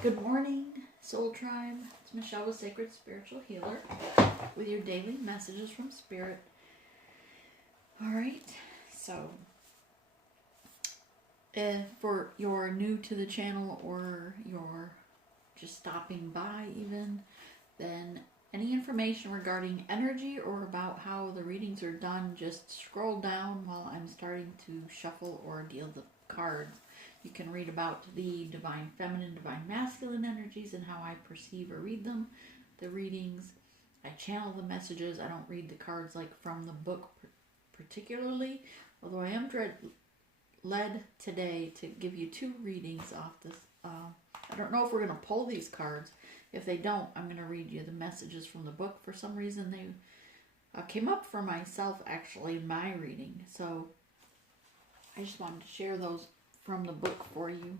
Good morning, Soul Tribe. It's Michelle with Sacred Spiritual Healer with your daily messages from Spirit. Alright, so if you're new to the channel or you're just stopping by even, then any information regarding energy or about how the readings are done, just scroll down while I'm starting to shuffle or deal the cards. You can read about the divine feminine, divine masculine energies and how I perceive or read them. The readings, I channel the messages. I don't read the cards like from the book particularly, although I am led today to give you two readings off this. I don't know if we're going to pull these cards. If they don't, I'm going to read you the messages from the book. For some reason, they came up for myself, actually, in my reading. So I just wanted to share those from the book for you.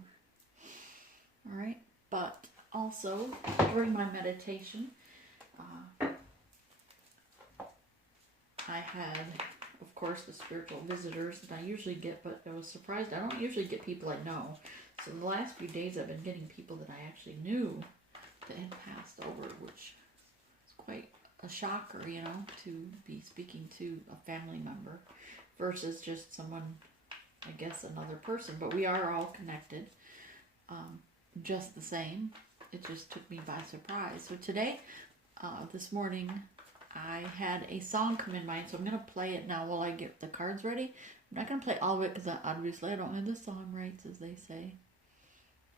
All right. But also, during my meditation, I had, of course, the spiritual visitors that I usually get, but I was surprised. I don't usually get people I know. So the last few days I've been getting people that I actually knew that had passed over, which is quite a shocker, you know, to be speaking to a family member versus just someone, I guess, another person. But we are all connected, just the same. It just took me by surprise. So today, this morning, I had a song come in mind, so I'm going to play it now while I get the cards ready. I'm not going to play all of it because obviously I don't have the song rights, as they say.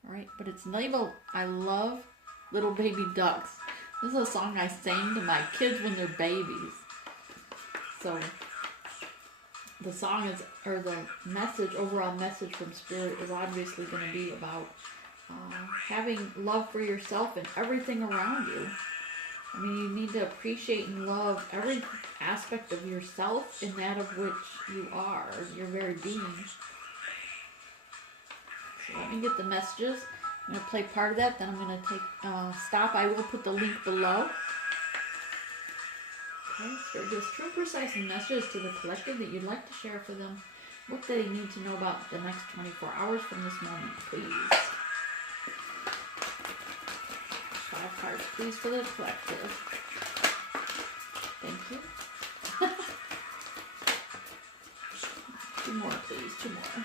Alright, but it's labeled, I Love Little Baby Ducks. This is a song I sang to my kids when they're babies. So, the song is, or the message, overall message from Spirit is obviously going to be about having love for yourself and everything around you. I mean, you need to appreciate and love every aspect of yourself and that of which you are, your very being. So let me get the messages. I'm going to play part of that, then I'm going to take stop. I will put the link below. Okay, so just true and precise messages to the collective that you'd like to share for them. What they need to know about the next 24 hours from this moment, please. 5 cards, please, for the collective. Thank you. 2 more, please. 2 more.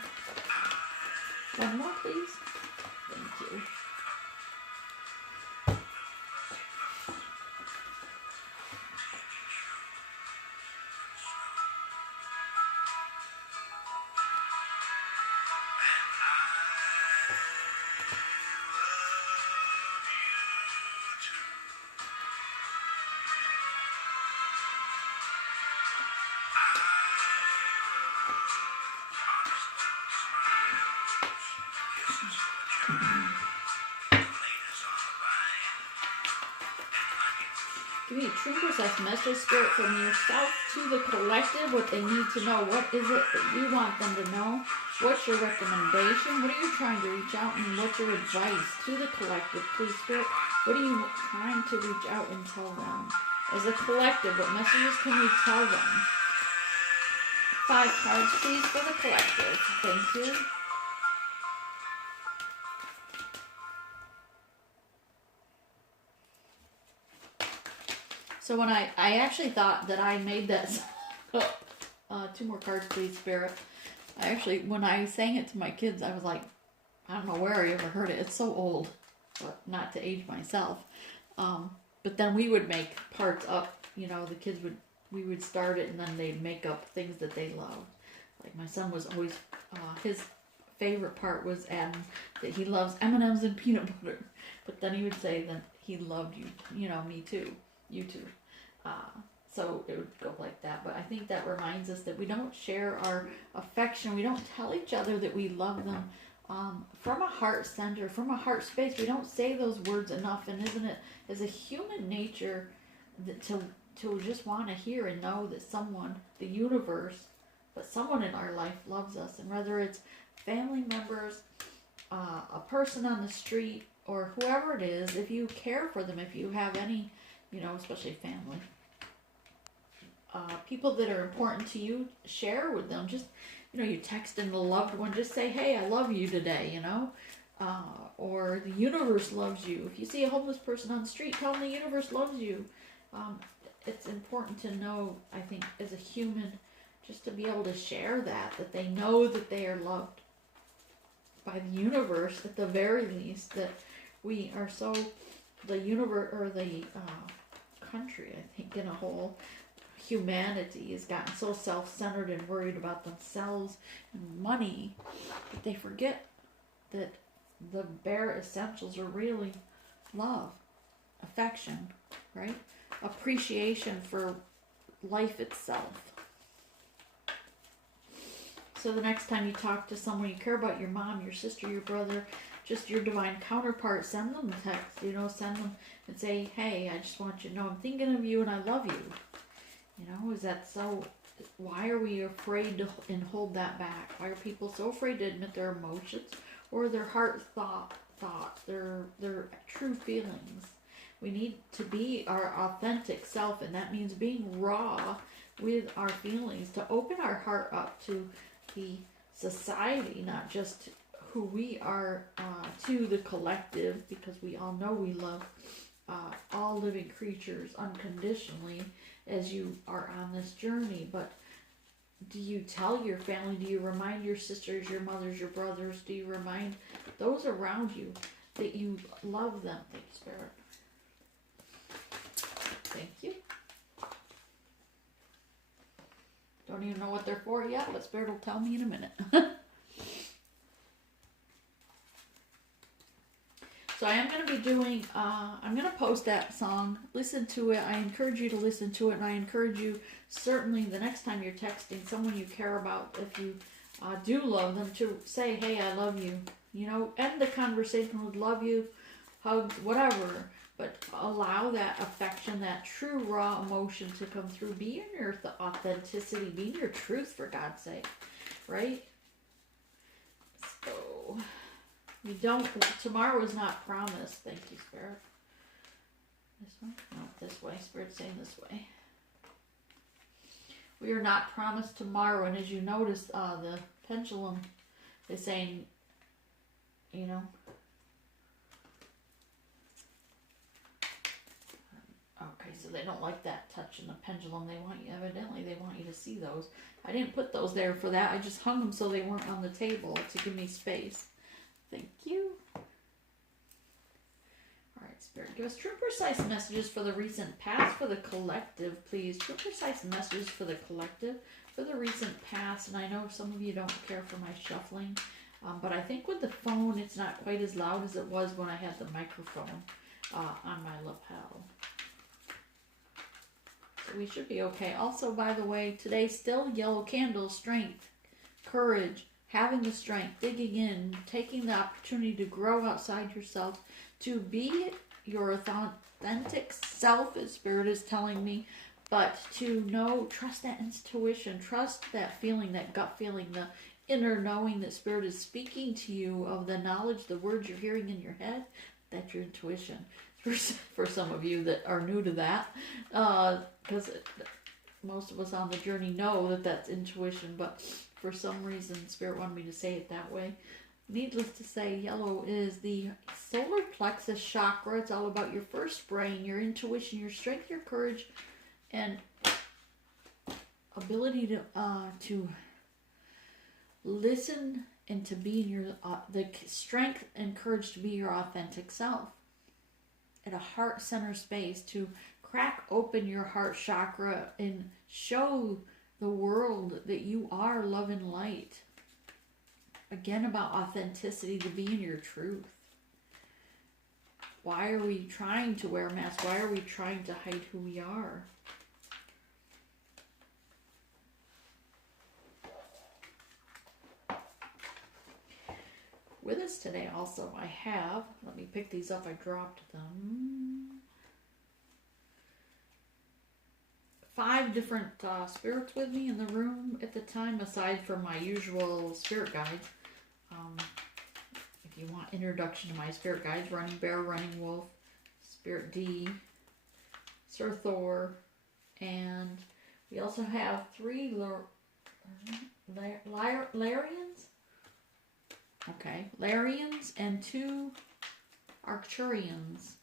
1 more, please. Thank you. Give me a true precise message, Spirit, from yourself to the collective, what they need to know. What is it that you want them to know? What's your recommendation? What are you trying to reach out, and what's your advice to the collective, please, Spirit? What are you trying to reach out and tell them? As a collective, what messages can we tell them? 5 cards, please, for the collective. Thank you. So when I actually thought that I made that, 2 more cards, please, Spirit. I actually, when I sang it to my kids, I was like, I don't know where I ever heard it. It's so old, but not to age myself. But then we would make parts up, you know, the kids we would start it and then they'd make up things that they loved. Like my son was always, his favorite part was adding that he loves M&M's and peanut butter. But then he would say that he loved you, you know, me too. You too. So it would go like that. But I think that reminds us that we don't share our affection. We don't tell each other that we love them from a heart center, from a heart space. We don't say those words enough. And isn't it, as a human nature, that to just want to hear and know that someone, the universe, but someone in our life loves us. And whether it's family members, a person on the street, or whoever it is, if you care for them, if you have any, you know, especially family, people that are important to you, share with them. Just, you know, you text in a loved one, just say, hey, I love you today, you know, or the universe loves you. If you see a homeless person on the street, tell them the universe loves you. It's important to know, I think, as a human, just to be able to share that they know that they are loved by the universe, at the very least, that we are so, the universe, or the country, I think, in a whole, humanity has gotten so self-centered and worried about themselves and money that they forget that the bare essentials are really love, affection, right? Appreciation for life itself. So the next time you talk to someone you care about, your mom, your sister, your brother, just your divine counterpart, send them a text, send them and say, hey, I just want you to know I'm thinking of you and I love you. Is that so? Why are we afraid to and hold that back? Why are people so afraid to admit their emotions or their heart thoughts, their true feelings? We need to be our authentic self, and that means being raw with our feelings, to open our heart up to the society, not just who we are, to the collective, because we all know we love all living creatures unconditionally as you are on this journey. But do you tell your family, do you remind your sisters, your mothers, your brothers, do you remind those around you that you love them? Thank you, Spirit. Thank you. Don't even know what they're for yet, but Spirit will tell me in a minute. So I am going to be doing, I'm going to post that song, listen to it. I encourage you to listen to it, and I encourage you, certainly the next time you're texting someone you care about, if you do love them, to say, hey, I love you. End the conversation with love you, hugs, whatever, but allow that affection, that true raw emotion to come through. Be in your authenticity, be in your truth, for God's sake, right? So... tomorrow is not promised. Thank you, Spirit. This one? Not this way. Spirit's saying this way. We are not promised tomorrow. And as you notice, the pendulum is saying, okay, so they don't like that touching the pendulum. Evidently they want you to see those. I didn't put those there for that. I just hung them so they weren't on the table to give me space. Thank you. Alright, Spirit, give us true precise messages for the recent past, for the collective, please. True precise messages for the collective, for the recent past. And I know some of you don't care for my shuffling, but I think with the phone, it's not quite as loud as it was when I had the microphone on my lapel. So we should be okay. Also, by the way, today, still yellow candles, strength, courage, having the strength, digging in, taking the opportunity to grow outside yourself, to be your authentic self, as Spirit is telling me, but to know, trust that intuition, trust that feeling, that gut feeling, the inner knowing that Spirit is speaking to you of the knowledge, the words you're hearing in your head. That's your intuition. For some of you that are new to that, because most of us on the journey know that that's intuition, but for some reason, Spirit wanted me to say it that way. Needless to say, yellow is the solar plexus chakra. It's all about your first brain, your intuition, your strength, your courage, and ability to listen and to be in your the strength and courage to be your authentic self. At a heart center space, to crack open your heart chakra and show the world that you are love and light. Again, about authenticity, to be in your truth. Why are we trying to wear masks? Why are we trying to hide who we are? With us today also I have, let me pick these up, I dropped them. 5 different spirits with me in the room at the time, aside from my usual spirit guides. If you want introduction to my spirit guides, Running Bear, Running Wolf, Spirit D, Sir Thor, and we also have 3 Larians? Okay, Larians and 2 Arcturians.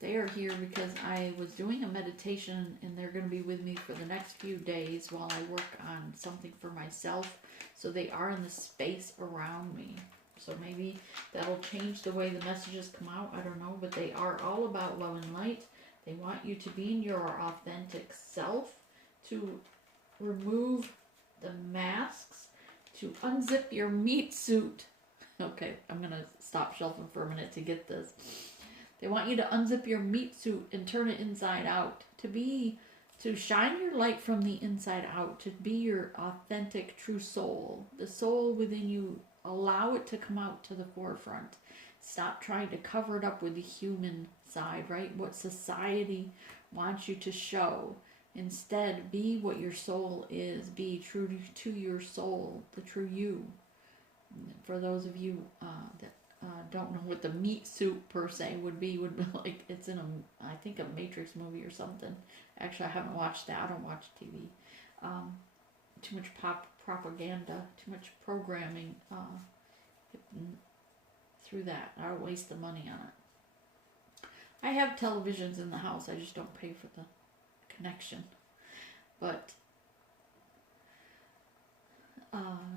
They are here because I was doing a meditation and they're going to be with me for the next few days while I work on something for myself. So they are in the space around me. So maybe that'll change the way the messages come out. I don't know. But they are all about love and light. They want you to be in your authentic self, to remove the masks, to unzip your meat suit. Okay, I'm going to stop shelving for a minute to get this. They want you to unzip your meat suit and turn it inside out. To shine your light from the inside out. To be your authentic, true soul. The soul within you, allow it to come out to the forefront. Stop trying to cover it up with the human side, right? What society wants you to show. Instead, be what your soul is. Be true to your soul, the true you. For those of you that don't know what the meat suit per se would be like, it's in I think a Matrix movie or something. Actually, I haven't watched that. I don't watch TV. Too much propaganda, too much programming through that. I waste the money on it. I have televisions in the house. I just don't pay for the connection. But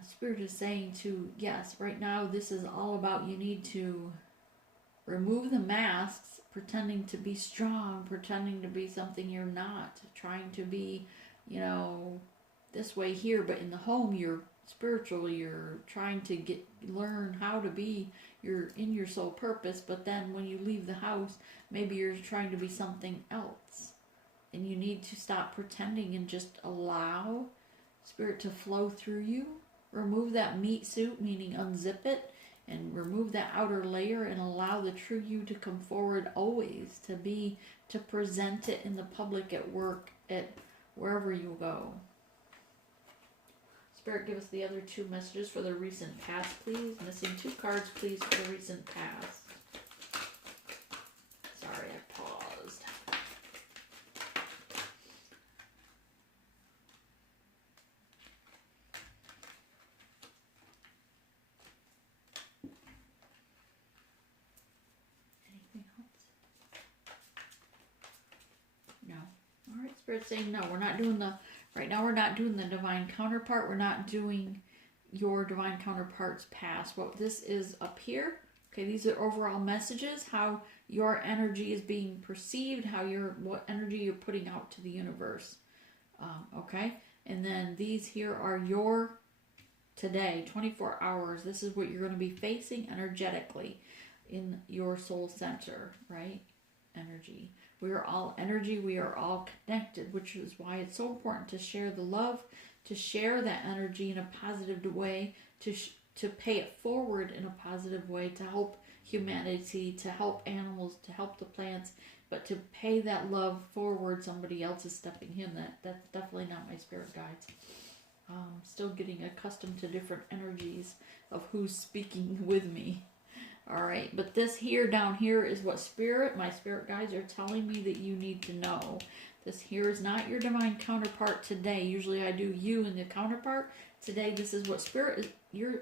Spirit is saying to, yes, right now this is all about, you need to remove the masks, pretending to be strong, pretending to be something you're not, trying to be, this way here, but in the home you're spiritual, you're trying to learn how to be in your soul purpose, but then when you leave the house, maybe you're trying to be something else. And you need to stop pretending and just allow Spirit to flow through you. Remove that meat suit, meaning unzip it, and remove that outer layer and allow the true you to come forward always, to present it in the public, at work, at wherever you go. Spirit, give us the other two messages for the recent past, please. Missing 2 cards, please, for the recent past. Sorry, I paused. Anything else? No. All right, Spirit's saying no. Right now we're not doing the divine counterpart. We're not doing your divine counterpart's past. What this is up here, okay, these are overall messages, how your energy is being perceived, what energy you're putting out to the universe. Okay, and then these here are your today, 24 hours. This is what you're going to be facing energetically in your soul center, right? Energy. We are all energy. We are all connected, which is why it's so important to share the love, to share that energy in a positive way, to pay it forward in a positive way, to help humanity, to help animals, to help the plants, but to pay that love forward. Somebody else is stepping in. That's definitely not my spirit guides. Still getting accustomed to different energies of who's speaking with me. All right, but this here, down here, is what my spirit guides are telling me that you need to know. This here is not your divine counterpart today. Usually I do you and the counterpart. Today, this is what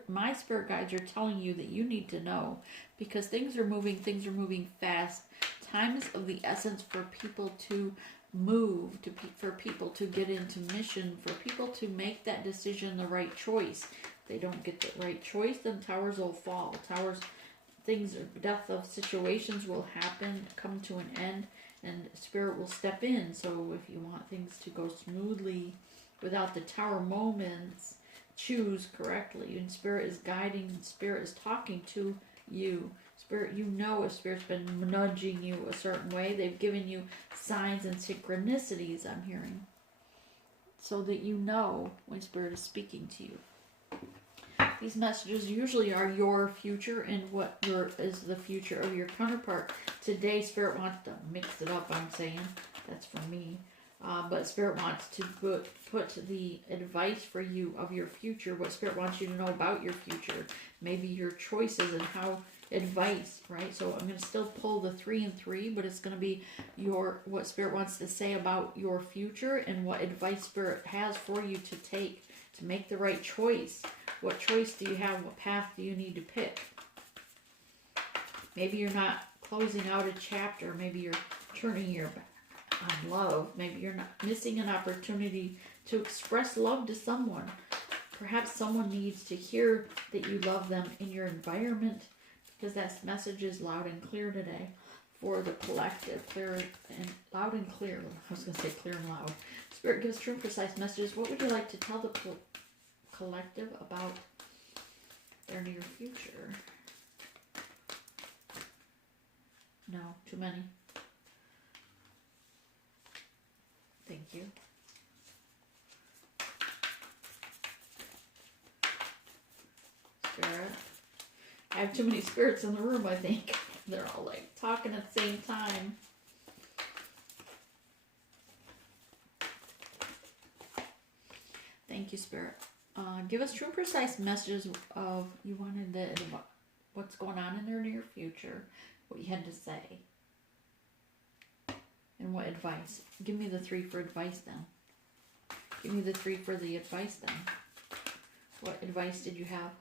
my spirit guides are telling you that you need to know, because things are moving fast. Time is of the essence for people to move, for people to get into mission, for people to make that decision, the right choice. If they don't get the right choice, then towers will fall. Death of situations will happen, come to an end, and Spirit will step in. So if you want things to go smoothly without the tower moments, choose correctly. And Spirit is guiding, and Spirit is talking to you. Spirit, if Spirit's been nudging you a certain way, they've given you signs and synchronicities, I'm hearing, so that you know when Spirit is speaking to you. These messages usually are your future and what is the future of your counterpart. Today, Spirit wants to mix it up, I'm saying. That's for me. But Spirit wants to put the advice for you of your future, what Spirit wants you to know about your future. Maybe your choices and how advice, right? So I'm going to still pull the 3 and 3, but it's going to be what Spirit wants to say about your future and what advice Spirit has for you to take to make the right choice. What choice do you have? What path do you need to pick? Maybe you're not closing out a chapter. Maybe you're turning your back on love. Maybe you're not missing an opportunity to express love to someone. Perhaps someone needs to hear that you love them in your environment, because that message is loud and clear today for the collective. Clear and loud and clear. I was going to say clear and loud. Spirit gives true and precise messages. What would you like to tell the collective about their near future? No, too many. Thank you. Spirit. I have too many spirits in the room, I think. They're all like talking at the same time. Thank you, Spirit. Give us true and precise messages of you wanted what's going on in their near future, what you had to say, and what advice. Give me the 3 for advice then. Give me the 3 for the advice then. What advice did you have?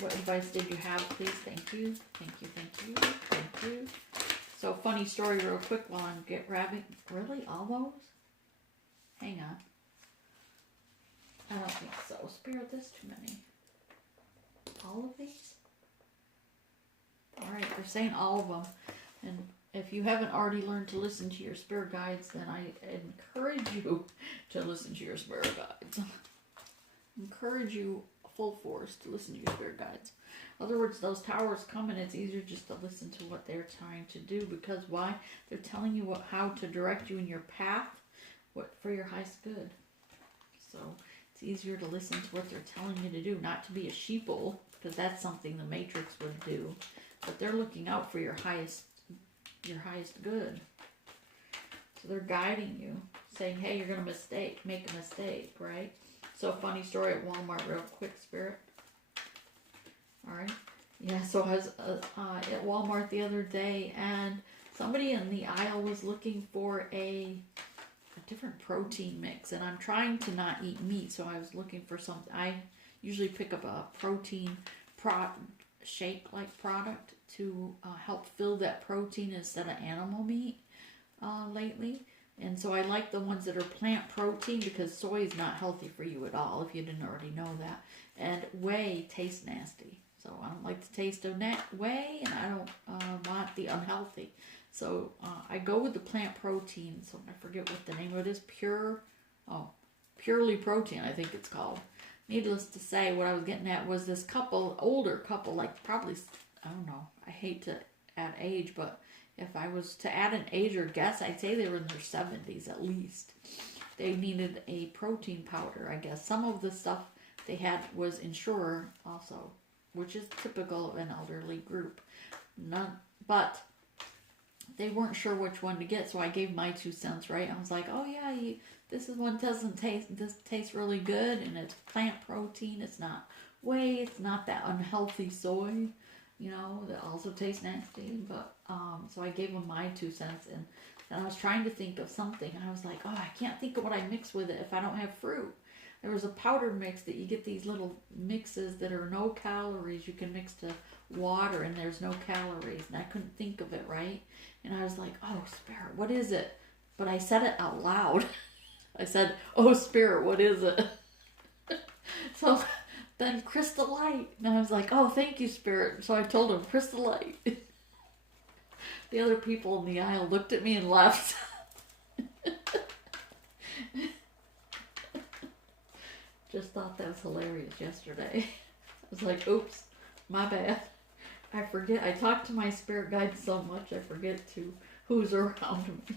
What advice did you have, please? Thank you. Thank you, thank you, thank you. So, funny story real quick while I'm grabbing. Really? All those? Hang on. I don't think so. Spirit, there's too many. All of these? Alright, they're saying all of them. And if you haven't already learned to listen to your spirit guides, then I encourage you to listen to your spirit guides. Encourage you full force to listen to your spirit guides. In other words, those towers come and it's easier just to listen to what they're trying to do, because why? They're telling you how to direct you in your path, for your highest good. So it's easier to listen to what they're telling you to do, not to be a sheeple, because that's something the Matrix would do. But they're looking out for your highest good. So they're guiding you, saying, hey, you're going to make a mistake, right? So, funny story at Walmart, real quick, Spirit. All right. Yeah, so I was at Walmart the other day, and somebody in the aisle was looking for a different protein mix, and I'm trying to not eat meat, so I was looking for something. I usually pick up a protein shake-like product to help fill that protein instead of animal meat lately. And so I like the ones that are plant protein, because soy is not healthy for you at all, if you didn't already know that. And whey tastes nasty. So I don't like the taste of whey, and I don't want the unhealthy. So I go with the plant protein. So I forget what the name of it is. Purely Protein, I think it's called. Needless to say, what I was getting at was this older couple, like probably, I don't know, I hate to add age, but if I was to add an age or guess, I'd say they were in their 70s at least. They needed a protein powder, I guess. Some of the stuff they had was Ensure also, which is typical of an elderly group. But they weren't sure which one to get, so I gave my 2 cents, right? I was like, oh yeah, this one this tastes really good, and it's plant protein. It's not whey. It's not that unhealthy soy, that also tastes nasty. But so I gave them my 2 cents, and then I was trying to think of something, and I was like, oh, I can't think of what I mix with it if I don't have fruit. There was a powder mix that you get, these little mixes that are no calories. You can mix to water, and there's no calories, and I couldn't think of it, right? And I was like, oh, Spirit, what is it? But I said it out loud. I said, oh, Spirit, what is it? So then Crystal Light. And I was like, oh, thank you, Spirit. So I told him, Crystal Light. The other people in the aisle looked at me and left. Just thought that was hilarious yesterday. I was like, oops, my bad. I forget. I talk to my spirit guides so much, I forget who's around me.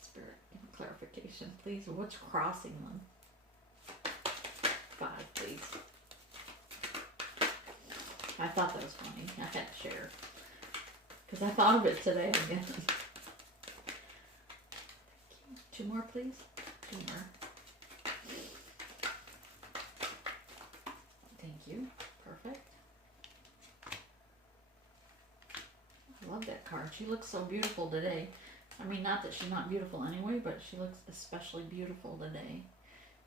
Spirit, clarification, please. What's crossing them? 5, please. I thought that was funny. I had to share. Because I thought of it today again. 2 more, please. 2 more. Thank you. Perfect. I love that card. She looks so beautiful today. I mean, not that she's not beautiful anyway, but she looks especially beautiful today.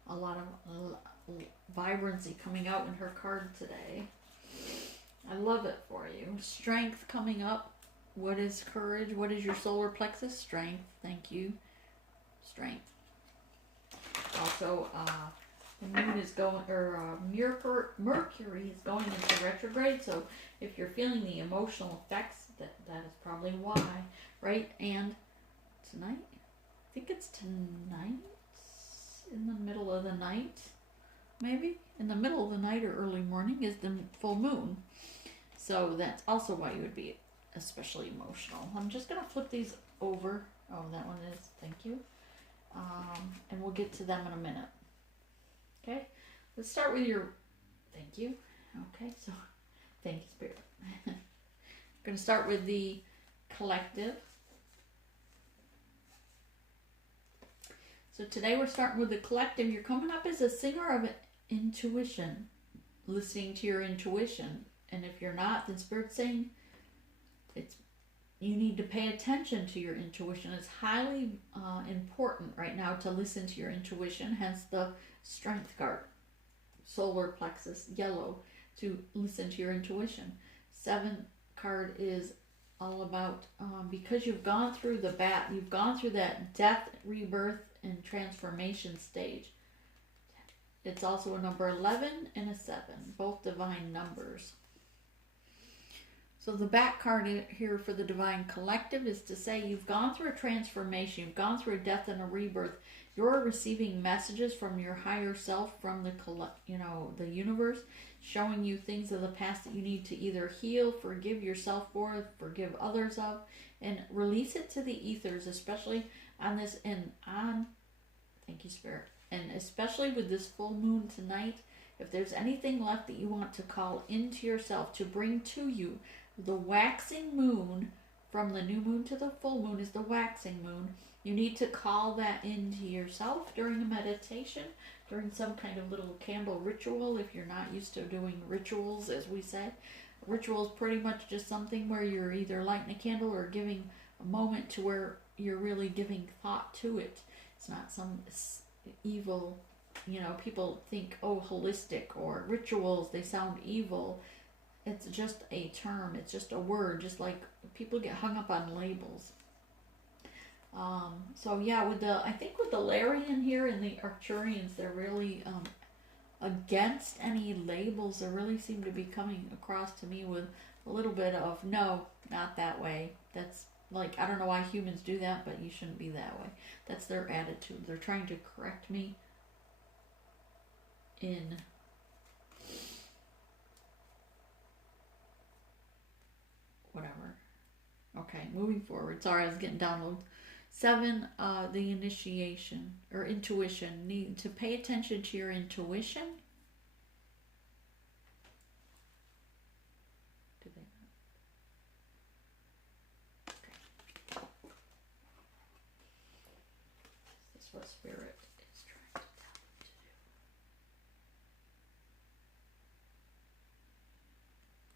A lot of vibrancy coming out in her card today. I love it for you. Strength coming up. What is courage? What is your solar plexus? Strength. Thank you. Strength. Also, the moon is going, or Mercury is going into retrograde. So if you're feeling the emotional effects, that is probably why, right? And tonight, I think it's tonight, in the middle of the night, maybe in the middle of the night or early morning is the full moon. So that's also why you would be especially emotional. I'm just gonna flip these over. Oh, that one is. Thank you. And we'll get to them in a minute. Okay, let's start with your. Thank you. Okay, so thank you, Spirit. I'm gonna start with the collective. So today we're starting with the collective. You're coming up as a singer of intuition, listening to your intuition. And if you're not, then Spirit's saying you need to pay attention to your intuition. It's highly important right now to listen to your intuition, hence the strength card, solar plexus, yellow, to listen to your intuition. 7 card is all about, because you've gone through you've gone through that death, rebirth, and transformation stage. It's also a number 11 and a 7, both divine numbers. So the back card here for the divine collective is to say you've gone through a transformation, you've gone through a death and a rebirth. You're receiving messages from your higher self, from the universe, showing you things of the past that you need to either heal, forgive yourself for, forgive others of, and release it to the ethers, especially on this thank you, Spirit, and especially with this full moon tonight. If there's anything left that you want to call into yourself, to bring to you, the waxing moon, from the new moon to the full moon is the waxing moon. You need to call that into yourself during a meditation, during some kind of little candle ritual. If you're not used to doing rituals, as we say, ritual is pretty much just something where you're either lighting a candle or giving a moment to where you're really giving thought to it. It's not some evil, people think, holistic or rituals, they sound evil. It's just a term, it's just a word, just like people get hung up on labels. So yeah, I think with the Larian here and the Arcturians, they're really against any labels. They really seem to be coming across to me with a little bit of, no, not that way. That's like, I don't know why humans do that, but you shouldn't be that way. That's their attitude. They're trying to correct me in whatever. Okay, moving forward. Sorry, I was getting downloads. 7, the initiation or intuition. Need to pay attention to your intuition. Do they not? Okay. Is this what Spirit is trying to tell me to do?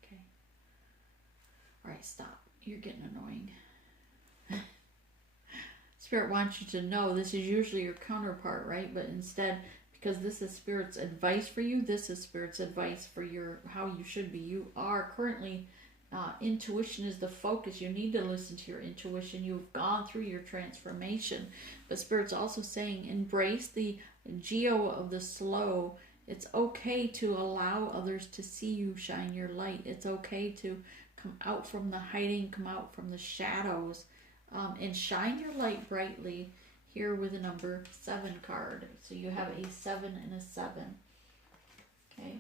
Okay. All right, stop. You're getting annoying. Spirit wants you to know this is usually your counterpart, right? But instead, because this is Spirit's advice for you, this is Spirit's advice for how you should be. You are currently, intuition is the focus. You need to listen to your intuition. You've gone through your transformation. But Spirit's also saying, embrace the geo of the slow. It's okay to allow others to see you shine your light. It's okay to come out from the hiding, come out from the shadows. And shine your light brightly here with a number 7 card. So you have a 7 and a 7. Okay.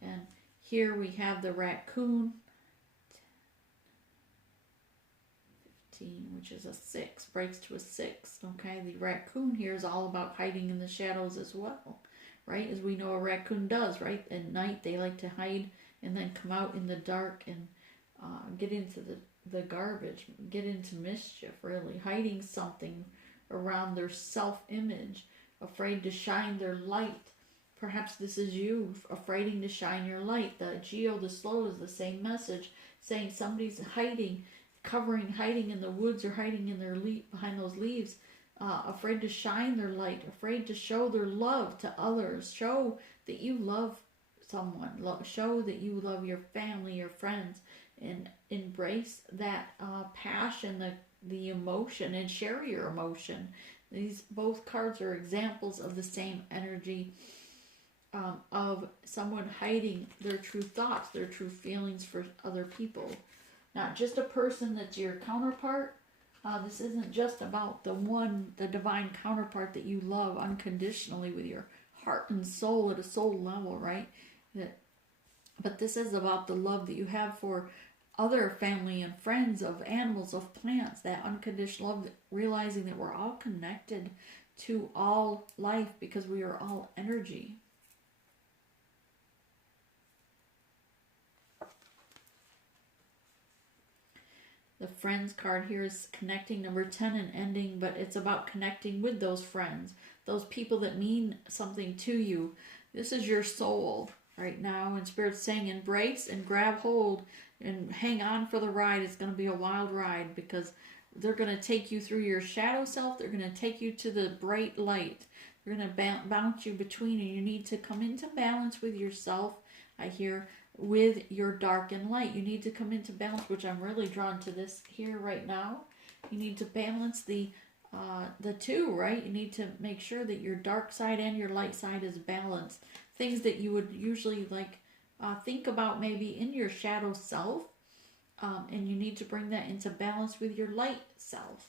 And here we have the raccoon. 15, which is a 6. Breaks to a 6. Okay. The raccoon here is all about hiding in the shadows as well. Right? As we know a raccoon does, right? At night they like to hide and then come out in the dark and get into the garbage, get into mischief, really, hiding something around their self-image, afraid to shine their light. Perhaps this is you, afraid to shine your light. The geo, the slow, is the same message, saying somebody's hiding in the woods or hiding in their behind those leaves, afraid to shine their light, afraid to show their love to others, show that you love someone. Show that you love your family, your friends, and embrace that passion, the emotion, and share your emotion. These both cards are examples of the same energy, of someone hiding their true thoughts, their true feelings for other people. Not just a person that's your counterpart. This isn't just about the divine counterpart that you love unconditionally with your heart and soul at a soul level, right? But this is about the love that you have for other family and friends, of animals, of plants, that unconditional love, realizing that we're all connected to all life because we are all energy. The friends card here is connecting, number 10, and ending, but it's about connecting with those friends, those people that mean something to you. This is your soul right now, and Spirit's saying embrace and grab hold and hang on for the ride. It's going to be a wild ride because they're going to take you through your shadow self. They're going to take you to the bright light. They're going to bounce you between, and you need to come into balance with yourself, I hear, with your dark and light. You need to come into balance, which I'm really drawn to this here right now. You need to balance the two, right? You need to make sure that your dark side and your light side is balanced. Things that you would usually think about maybe in your shadow self, and you need to bring that into balance with your light self.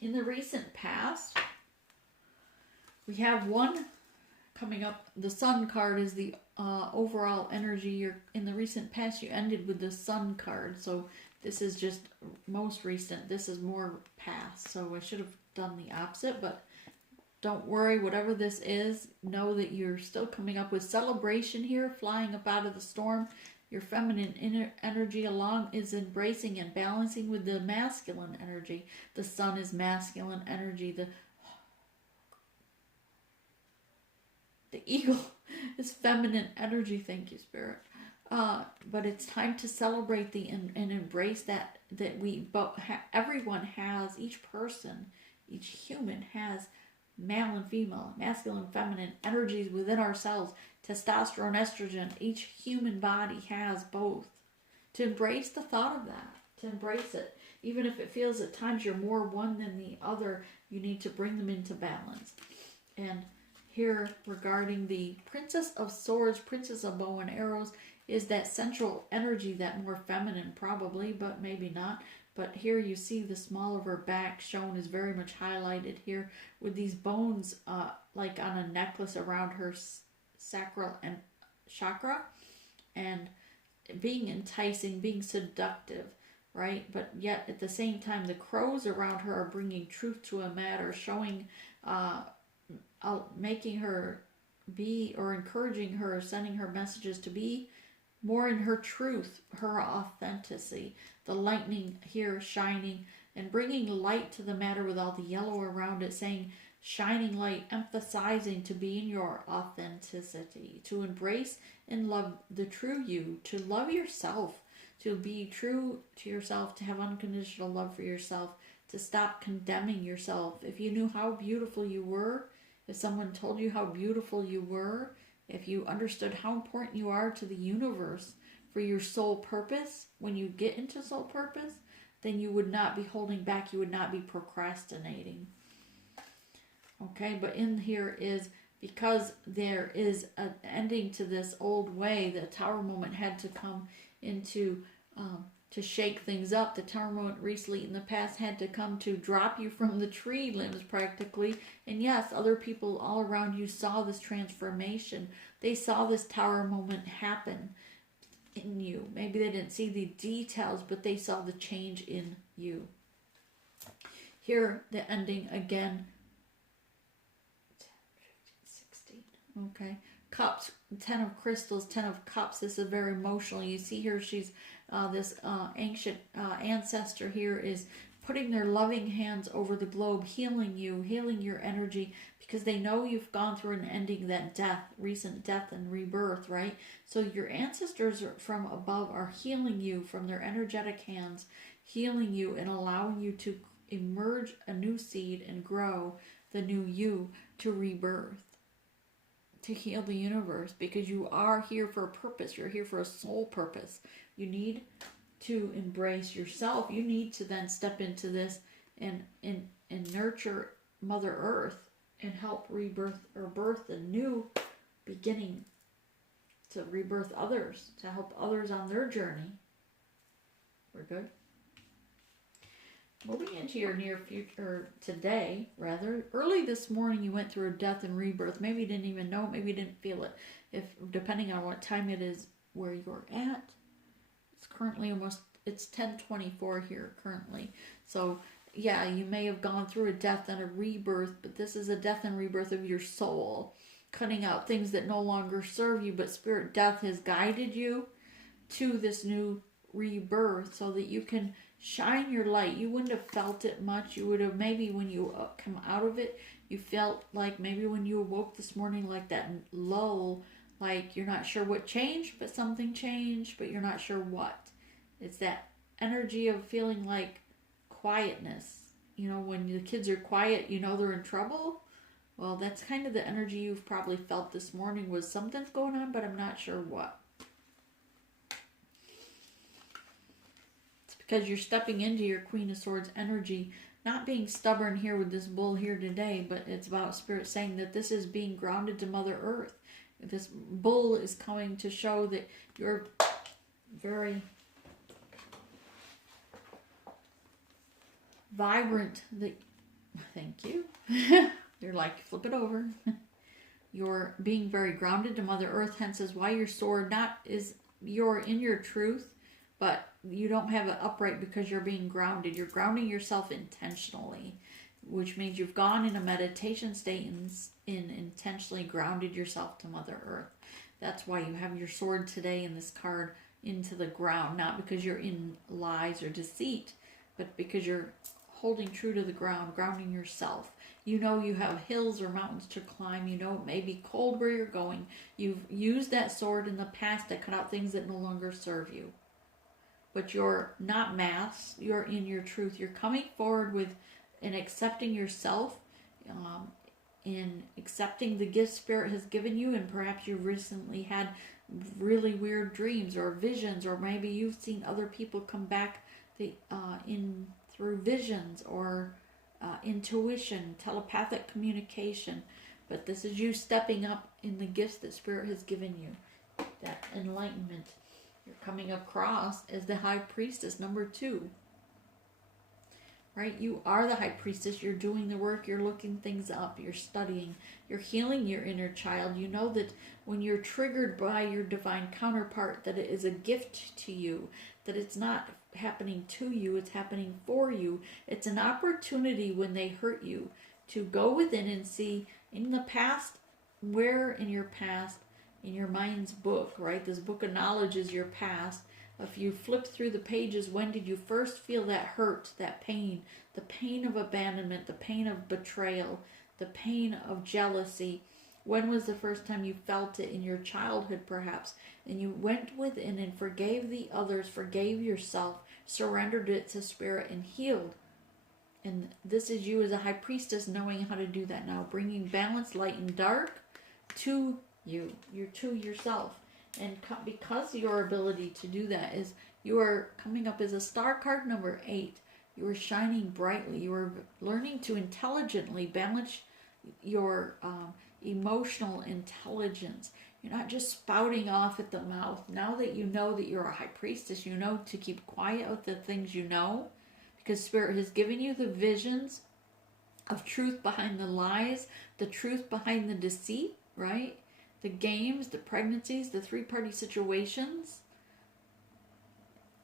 In the recent past, we have one coming up. The Sun card is the overall energy. In the recent past, you ended with the Sun card. So this is just most recent. This is more past. So I should have done the opposite, but don't worry. Whatever this is, know that you're still coming up with celebration here, flying up out of the storm. Your feminine inner energy is embracing and balancing with the masculine energy. The Sun is masculine energy. The eagle is feminine energy. Thank you, Spirit. But it's time to celebrate and embrace that we both everyone has, each person, each human has male and female, masculine and feminine energies within ourselves. Testosterone, estrogen. Each human body has both. To embrace the thought of that. To embrace it. Even if it feels at times you're more one than the other, you need to bring them into balance. And here, regarding the Princess of Swords, Princess of Bow and Arrows, is that central energy, that more feminine probably, but maybe not. But here you see the small of her back shown is very much highlighted here with these bones like on a necklace around her sacral and chakra, and being enticing, being seductive, right? But yet at the same time, the crows around her are bringing truth to a matter, showing making her be, or encouraging her, sending her messages to be more in her truth, her authenticity. The lightning here shining and bringing light to the matter with all the yellow around it, saying shining light, emphasizing to be in your authenticity, to embrace and love the true you, to love yourself, to be true to yourself, to have unconditional love for yourself, to stop condemning yourself. If you knew how beautiful you were, if someone told you how beautiful you were, if you understood how important you are to the universe for your soul purpose, when you get into soul purpose, then you would not be holding back. You would not be procrastinating. Okay, but in here is, because there is an ending to this old way, the Tower moment had to come into to shake things up. The Tower moment recently in the past had to come to drop you from the tree limbs practically. And yes, other people all around you saw this transformation. They saw this Tower moment happen in you. Maybe they didn't see the details, but they saw the change in you. Here, the ending again. 10, 15, 16. Okay. Cups, 10 of crystals, 10 of cups. This is very emotional. You see here she's this ancient ancestor here is putting their loving hands over the globe, healing you, healing your energy, because they know you've gone through an ending, that death, recent death and rebirth, right? So your ancestors from above are healing you from their energetic hands, healing you and allowing you to emerge a new seed and grow the new you to rebirth, to heal the universe, because you are here for a purpose. You're here for a soul purpose. You need to embrace yourself. You need to then step into this and nurture Mother Earth and help rebirth or birth a new beginning, to rebirth others, to help others on their journey. We're good. Moving into your near future, or today, rather. Early this morning you went through a death and rebirth. Maybe you didn't even know it, maybe you didn't feel it. If, depending on what time it is where you're at. It's currently it's 10:24 here currently. So, yeah, you may have gone through a death and a rebirth, but this is a death and rebirth of your soul. Cutting out things that no longer serve you, but Spirit Death has guided you to this new rebirth so that you can shine your light. You wouldn't have felt it much. You would have, maybe when you come out of it, you felt like maybe when you awoke this morning, like that lull, like you're not sure what changed, but something changed, but you're not sure what. It's that energy of feeling like quietness. You know, when the kids are quiet, you know they're in trouble. Well, that's kind of the energy you've probably felt this morning, was something's going on, but I'm not sure what. It's because you're stepping into your Queen of Swords energy, not being stubborn here with this bull here today, but it's about Spirit saying that this is being grounded to Mother Earth. This bull is coming to show that you're very vibrant. Thank you. You're like, flip it over. You're being very grounded to Mother Earth, hence is why your sword you're in your truth, but you don't have it upright because you're being grounded. You're grounding yourself intentionally, which means you've gone in a meditation state and intentionally grounded yourself to Mother Earth. That's why you have your sword today in this card into the ground, not because you're in lies or deceit, but because you're holding true to the ground, grounding yourself. You know you have hills or mountains to climb. You know it may be cold where you're going. You've used that sword in the past to cut out things that no longer serve you. But you're not masked. You're in your truth. You're coming forward with and accepting yourself, in accepting the gift Spirit has given you. And perhaps you've recently had really weird dreams or visions, or maybe you've seen other people come back through visions or intuition, telepathic communication. But this is you stepping up in the gifts that Spirit has given you, that enlightenment. You're coming across as the High Priestess, number 2. Right? You are the High Priestess. You're doing the work. You're looking things up. You're studying. You're healing your inner child. You know that when you're triggered by your divine counterpart, that it is a gift to you, that it's not happening to you, it's happening for you. It's an opportunity when they hurt you to go within and see in the past, where in your past, in your mind's book, right? This book of knowledge is your past. If you flip through the pages, when did you first feel that hurt, that pain, the pain of abandonment, the pain of betrayal, the pain of jealousy? When was the first time you felt it in your childhood, perhaps? And you went within and forgave the others, forgave yourself, surrendered it to Spirit, and healed. And this is you as a High Priestess knowing how to do that now, bringing balance, light, and dark to you. You're to yourself. And because your ability to do that is, you are coming up as a star card number 8. You are shining brightly. You are learning to intelligently balance your emotional intelligence. You're not just spouting off at the mouth. Now that you know that you're a High Priestess, you know to keep quiet with the things you know, because Spirit has given you the visions of truth behind the lies, the truth behind the deceit, right? The games, the pregnancies, the 3-party situations.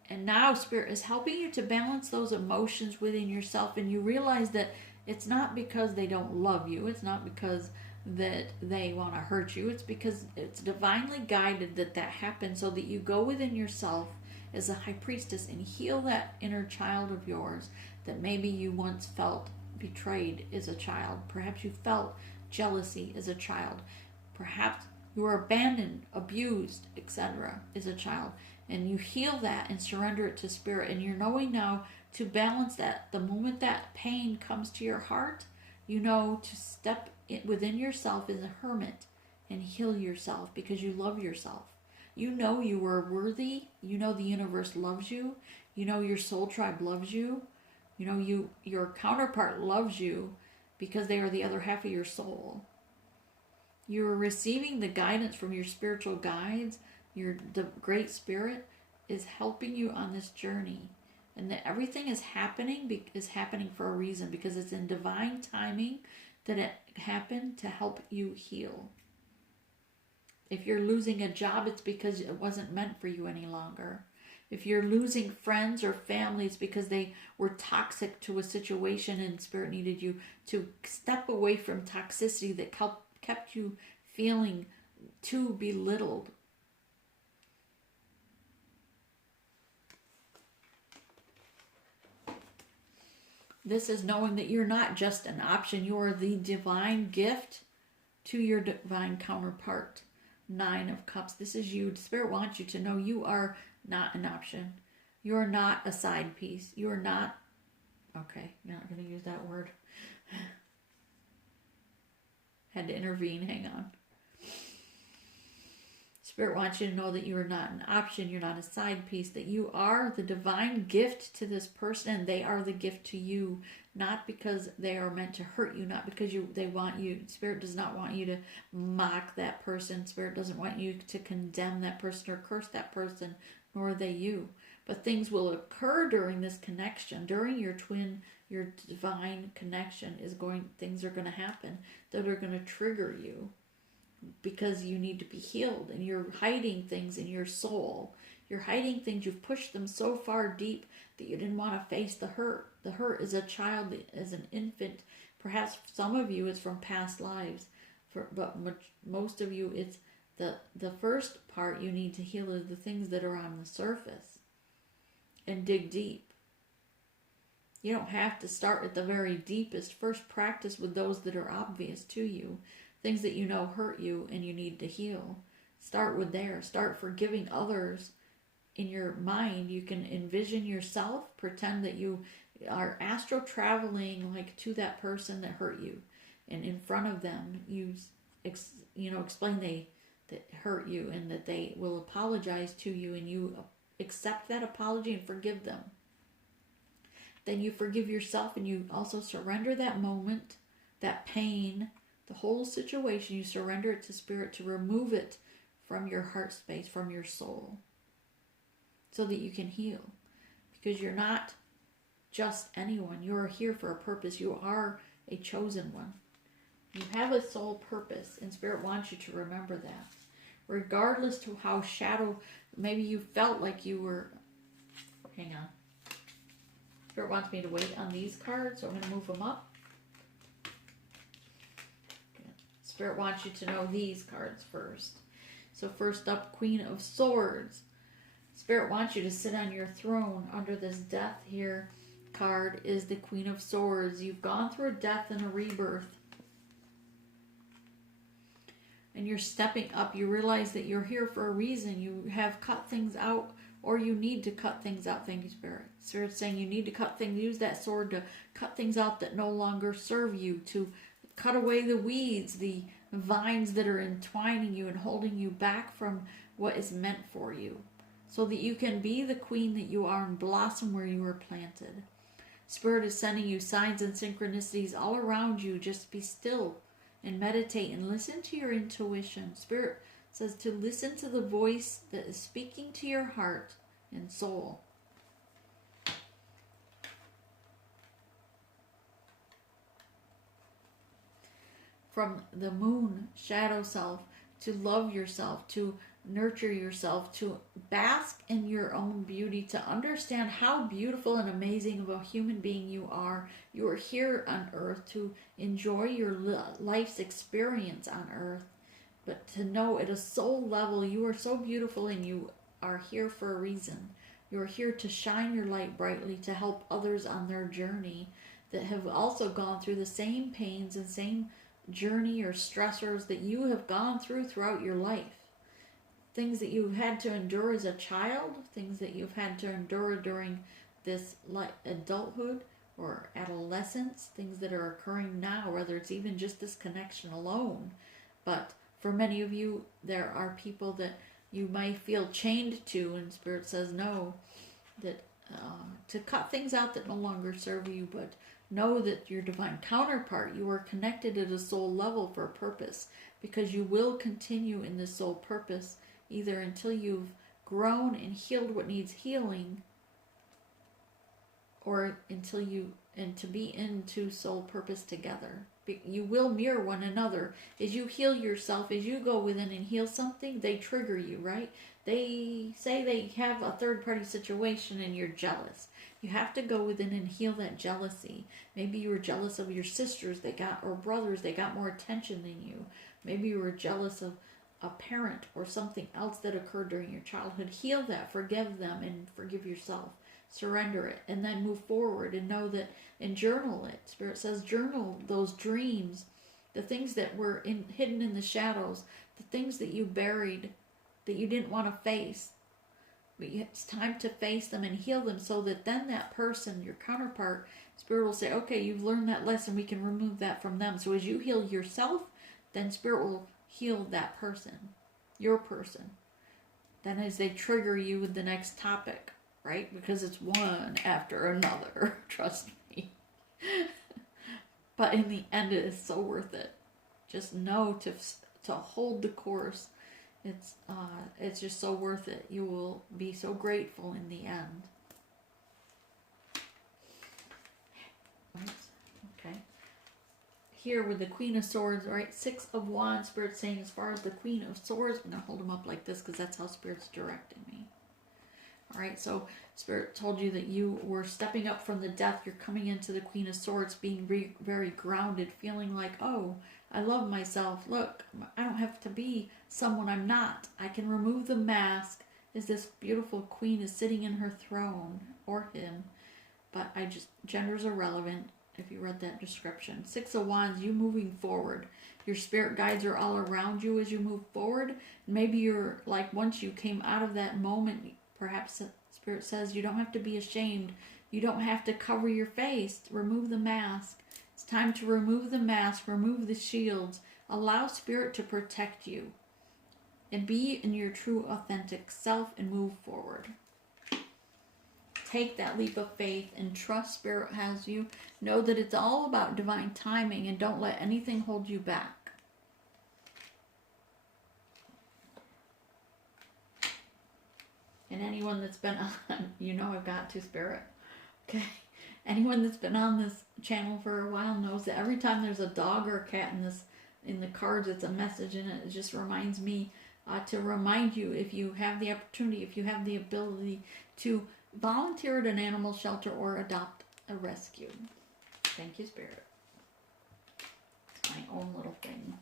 And now Spirit is helping you to balance those emotions within yourself, and you realize that it's not because they don't love you. It's not because that they want to hurt you. It's because it's divinely guided that happens, so that you go within yourself as a High Priestess and heal that inner child of yours that maybe you once felt betrayed as a child. Perhaps you felt jealousy as a child. Perhaps you were abandoned, abused, etc. as a child. And you heal that and surrender it to Spirit. And you're knowing now to balance that. The moment that pain comes to your heart, You know to step within yourself as a hermit and heal yourself because you love yourself. You know you are worthy. You know the universe loves you. You know your soul tribe loves you. You know your counterpart loves you because they are the other half of your soul. You are receiving the guidance from your spiritual guides. The Great Spirit is helping you on this journey. And that everything is happening for a reason, because it's in divine timing that it happened to help you heal. If you're losing a job, it's because it wasn't meant for you any longer. If you're losing friends or family, it's because they were toxic to a situation and Spirit needed you to step away from toxicity that kept you feeling too belittled. This is knowing that you're not just an option. You are the divine gift to your divine counterpart. 9 of Cups. This is you. Spirit wants you to know you are not an option. You are not a side piece. You are not... Okay, I'm not going to use that word. Had to intervene. Hang on. Spirit wants you to know that you are not an option. You're not a side piece. That you are the divine gift to this person, and they are the gift to you. Not because they are meant to hurt you, not because they want you. Spirit does not want you to mock that person. Spirit doesn't want you to condemn that person or curse that person, nor are they you. But things will occur during this connection, during your divine connection things are going to happen that are going to trigger you because you need to be healed, and you're hiding things in your soul. You're hiding things. You've pushed them so far deep that you didn't want to face the hurt. The hurt as a child, as an infant. Perhaps some of you is from past lives, but most of you, it's the first part you need to heal is the things that are on the surface, and dig deep. You don't have to start at the very deepest. First, practice with those that are obvious to you, things that you know hurt you and you need to heal. Start with there. Start forgiving others. In your mind, you can envision yourself, pretend that you are astral traveling like to that person that hurt you, and in front of them you explain that hurt you and that they will apologize to you, and you accept that apology and forgive them. Then you forgive yourself, and you also surrender that moment, that pain, the whole situation. You surrender it to Spirit to remove it from your heart space, from your soul, so that you can heal. Because you're not just anyone. You are here for a purpose. You are a chosen one. You have a soul purpose, and Spirit wants you to remember that. Regardless to how maybe you felt like you were... Hang on. Spirit wants me to wait on these cards, so I'm going to move them up. Spirit wants you to know these cards first. So first up, Queen of Swords. Spirit wants you to sit on your throne. Under this death here card is the Queen of Swords. You've gone through a death and a rebirth, and you're stepping up. You realize that you're here for a reason. You have cut things out, or you need to cut things out. Thank you, Spirit. Spirit's saying you need to cut things. Use that sword to cut things out that no longer serve you, to cut away the weeds, the vines that are entwining you and holding you back from what is meant for you, so that you can be the queen that you are and blossom where you were planted. Spirit is sending you signs and synchronicities all around you. Just be still and meditate and listen to your intuition. Spirit says to listen to the voice that is speaking to your heart and soul. From the moon, shadow self, to love yourself, to nurture yourself, to bask in your own beauty, to understand how beautiful and amazing of a human being you are. You are here on earth to enjoy your life's experience on earth, but to know at a soul level you are so beautiful and you are here for a reason. You are here to shine your light brightly, to help others on their journey that have also gone through the same pains and same journey or stressors that you have gone throughout your life. Things that you've had to endure as a child, things that you've had to endure during this adulthood, or adolescence, things that are occurring now, whether it's even just this connection alone. But for many of you, there are people that you might feel chained to, and Spirit says no, that to cut things out that no longer serve you, but know that your divine counterpart, you are connected at a soul level for a purpose, because you will continue in this soul purpose either until you've grown and healed what needs healing, or until you, and to be into soul purpose together. You will mirror one another. As you heal yourself, as you go within and heal something, they trigger you, right? They say they have a third-party situation and you're jealous. You have to go within and heal that jealousy. Maybe you were jealous of your sisters, or brothers, they got more attention than you. Maybe you were jealous of a parent or something else that occurred during your childhood. Heal that, forgive them, and forgive yourself. Surrender it, and then move forward and know that, and journal it. Spirit says journal those dreams, the things that were hidden in the shadows, the things that you buried, that you didn't want to face. But it's time to face them and heal them, so that then that person, your counterpart, Spirit will say, okay, you've learned that lesson, we can remove that from them. So as you heal yourself, then Spirit will heal that person, your person. Then as they trigger you with the next topic, right? Because it's one after another, trust me. But in the end, it is so worth it. Just know to hold the course. It's just so worth it. You will be so grateful in the end. Right? Okay. Here with the Queen of Swords, right? 6 of Wands, Spirit saying as far as the Queen of Swords, I'm going to hold them up like this because that's how Spirit's directing me. All right, so Spirit told you that you were stepping up from the death. You're coming into the Queen of Swords, being very grounded, feeling like, oh, I love myself. Look, I don't have to be someone I'm not. I can remove the mask as this beautiful queen is sitting in her throne, or him. But gender's irrelevant if you read that description. 6 of Wands, you moving forward. Your spirit guides are all around you as you move forward. Maybe you're like, once you came out of that moment, perhaps Spirit says you don't have to be ashamed. You don't have to cover your face. Remove the mask. It's time to remove the mask, remove the shields. Allow Spirit to protect you. And be in your true, authentic self and move forward. Take that leap of faith and trust Spirit has you. Know that it's all about divine timing, and don't let anything hold you back. And anyone that's been on, I've got to, Spirit. Okay. Anyone that's been on this channel for a while knows that every time there's a dog or a cat in the cards, it's a message in it. It just reminds me to remind you, if you have the opportunity, if you have the ability, to volunteer at an animal shelter or adopt a rescue. Thank you, Spirit. It's my own little thing.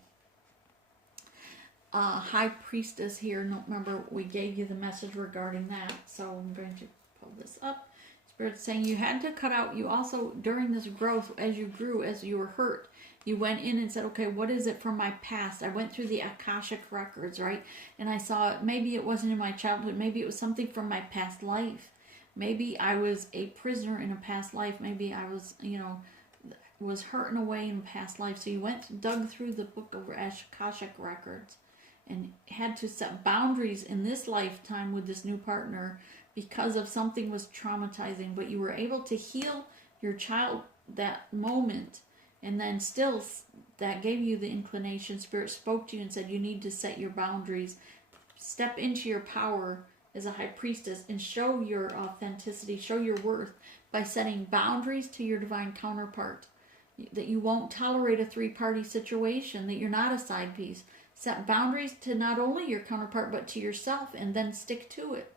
High Priestess here. No, remember, we gave you the message regarding that. So I'm going to pull this up. Spirit's saying you had to cut out. You also, during this growth, as you grew, as you were hurt, you went in and said, okay, what is it from my past? I went through the Akashic records, right? And I saw maybe it wasn't in my childhood. Maybe it was something from my past life. Maybe I was a prisoner in a past life. Maybe I was, was hurt in a way in a past life. So you dug through the book of Akashic records and had to set boundaries in this lifetime with this new partner because of something was traumatizing. But you were able to heal your child that moment. And then still, that gave you the inclination. Spirit spoke to you and said, you need to set your boundaries. Step into your power as a high priestess and show your authenticity, show your worth by setting boundaries to your divine counterpart. That you won't tolerate a three-party situation, that you're not a side piece. Set boundaries to not only your counterpart, but to yourself, and then stick to it.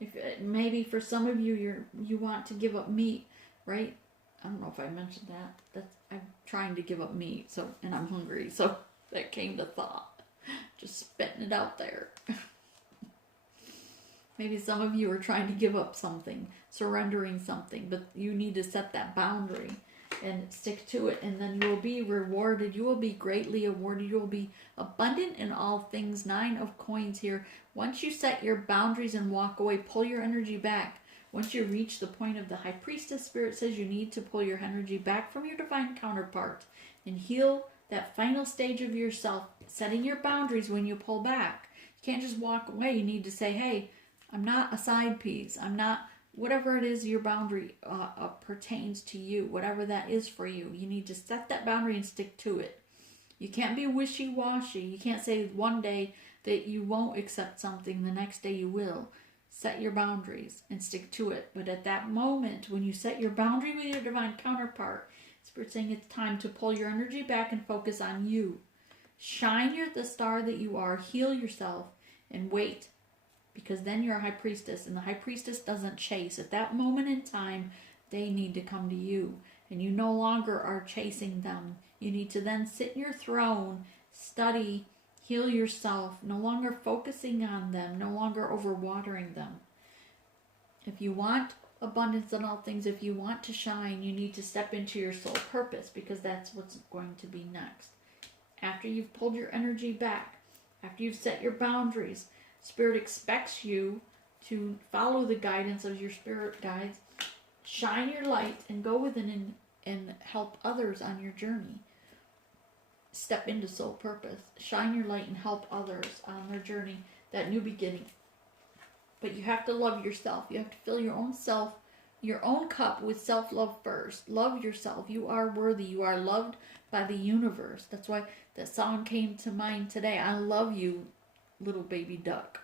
If maybe for some of you, you want to give up meat, right? I don't know if I mentioned that. I'm trying to give up meat, and I'm hungry, so that came to thought. Just spitting it out there. Maybe some of you are trying to give up something, surrendering something, but you need to set that boundary and stick to it, and then you will be rewarded. You will be greatly awarded. You will be abundant in all things. 9 of coins here. Once you set your boundaries and walk away, pull your energy back. Once you reach the point of the High Priestess, Spirit says you need to pull your energy back from your divine counterpart and heal that final stage of yourself, setting your boundaries when you pull back. You can't just walk away. You need to say, hey, I'm not a side piece. I'm not, whatever it is your boundary pertains to you, whatever that is for you. You need to set that boundary and stick to it. You can't be wishy-washy. You can't say one day that you won't accept something, the next day you will. Set your boundaries and stick to it. But at that moment, when you set your boundary with your divine counterpart, Spirit's saying it's time to pull your energy back and focus on you. Shine the star that you are, heal yourself, and wait. Because then you're a High Priestess, and the High Priestess doesn't chase. At that moment in time, they need to come to you. And you no longer are chasing them. You need to then sit in your throne, study, heal yourself, no longer focusing on them, no longer overwatering them. If you want abundance in all things, if you want to shine, you need to step into your soul purpose, because that's what's going to be next. After you've pulled your energy back, after you've set your boundaries, Spirit expects you to follow the guidance of your spirit guides, shine your light, and go within and help others on your journey. Step into soul purpose. Shine your light and help others on their journey, that new beginning. But you have to love yourself. You have to fill your own self, your own cup with self-love first. Love yourself. You are worthy. You are loved by the universe. That's why that song came to mind today. I love you, little baby duck.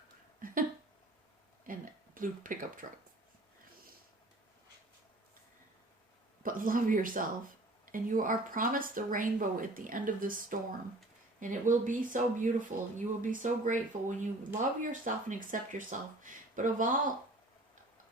And blue pickup trucks. But love yourself. And you are promised the rainbow at the end of the storm. And it will be so beautiful. You will be so grateful when you love yourself and accept yourself. But of all,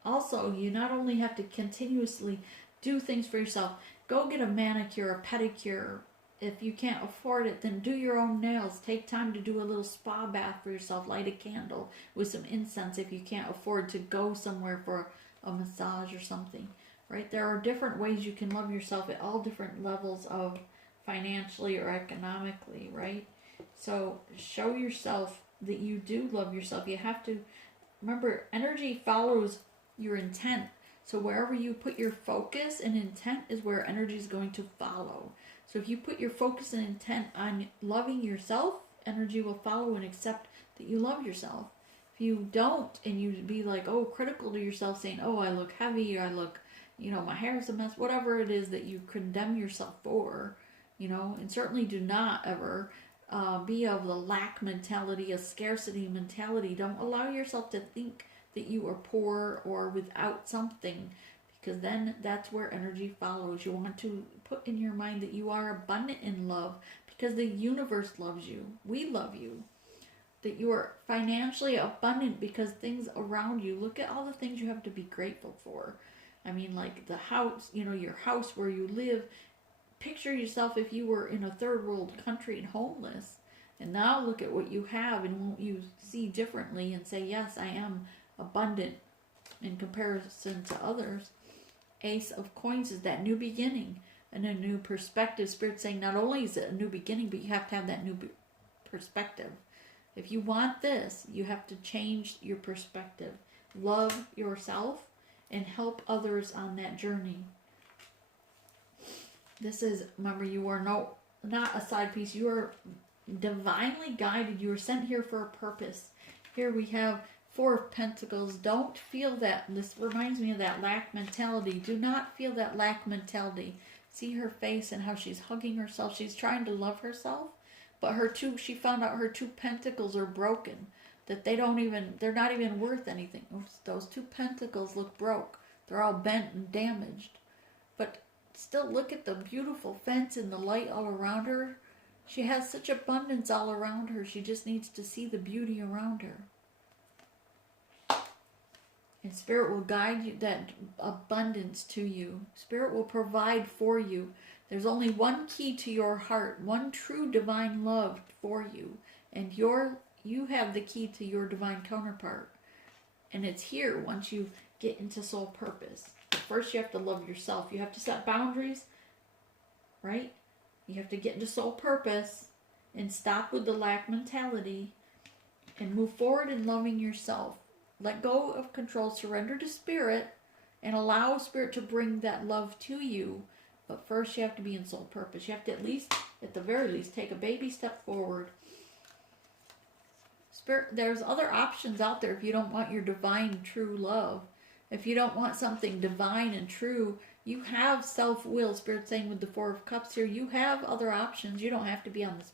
also, you not only have to continuously do things for yourself. Go get a manicure, a pedicure. If you can't afford it, then do your own nails. Take time to do a little spa bath for yourself. Light a candle with some incense if you can't afford to go somewhere for a massage or something. Right? There are different ways you can love yourself at all different levels of financially or economically, right? So show yourself that you do love yourself. You have to remember, energy follows your intent. So wherever you put your focus and intent is where energy is going to follow. So if you put your focus and intent on loving yourself, energy will follow and accept that you love yourself. If you don't, and you be like, oh, critical to yourself, saying, oh, I look heavy, or I look, my hair's a mess, whatever it is that you condemn yourself for, and certainly do not ever be of the lack mentality, a scarcity mentality. Don't allow yourself to think that you are poor or without something, because then that's where energy follows. You want to put in your mind that you are abundant in love, because the universe loves you. We love you. That you are financially abundant because things around you, look at all the things you have to be grateful for. I mean, like the house, your house where you live. Picture yourself if you were in a third world country and homeless. And now look at what you have, and won't you see differently and say, yes, I am abundant in comparison to others. Ace of Coins is that new beginning and a new perspective. Spirit saying not only is it a new beginning, but you have to have that new perspective. If you want this, you have to change your perspective. Love yourself and help others on that journey. This is, remember, you are not a side piece. You are divinely guided. You are sent here for a purpose. Here we have Four of Pentacles. Don't feel that. This reminds me of that lack mentality. Do not feel that lack mentality. See her face and how she's hugging herself. She's trying to love herself, but she found out her two pentacles are broken. That they're not even worth anything. Those two pentacles look broke. They're all bent and damaged. But still, look at the beautiful fence and the light all around her. She has such abundance all around her. She just needs to see the beauty around her. And Spirit will guide you, that abundance to you. Spirit will provide for you. There's only one key to your heart, one true divine love for you. And you have the key to your divine counterpart. And it's here once you get into soul purpose. But first you have to love yourself. You have to set boundaries, right? You have to get into soul purpose and stop with the lack mentality and move forward in loving yourself. Let go of control, surrender to Spirit, and allow Spirit to bring that love to you. But first you have to be in soul purpose. You have to at the very least, take a baby step forward. Spirit, there's other options out there if you don't want your divine true love. If you don't want something divine and true, you have self-will. Spirit saying with the Four of Cups here, you have other options. You don't have to be on this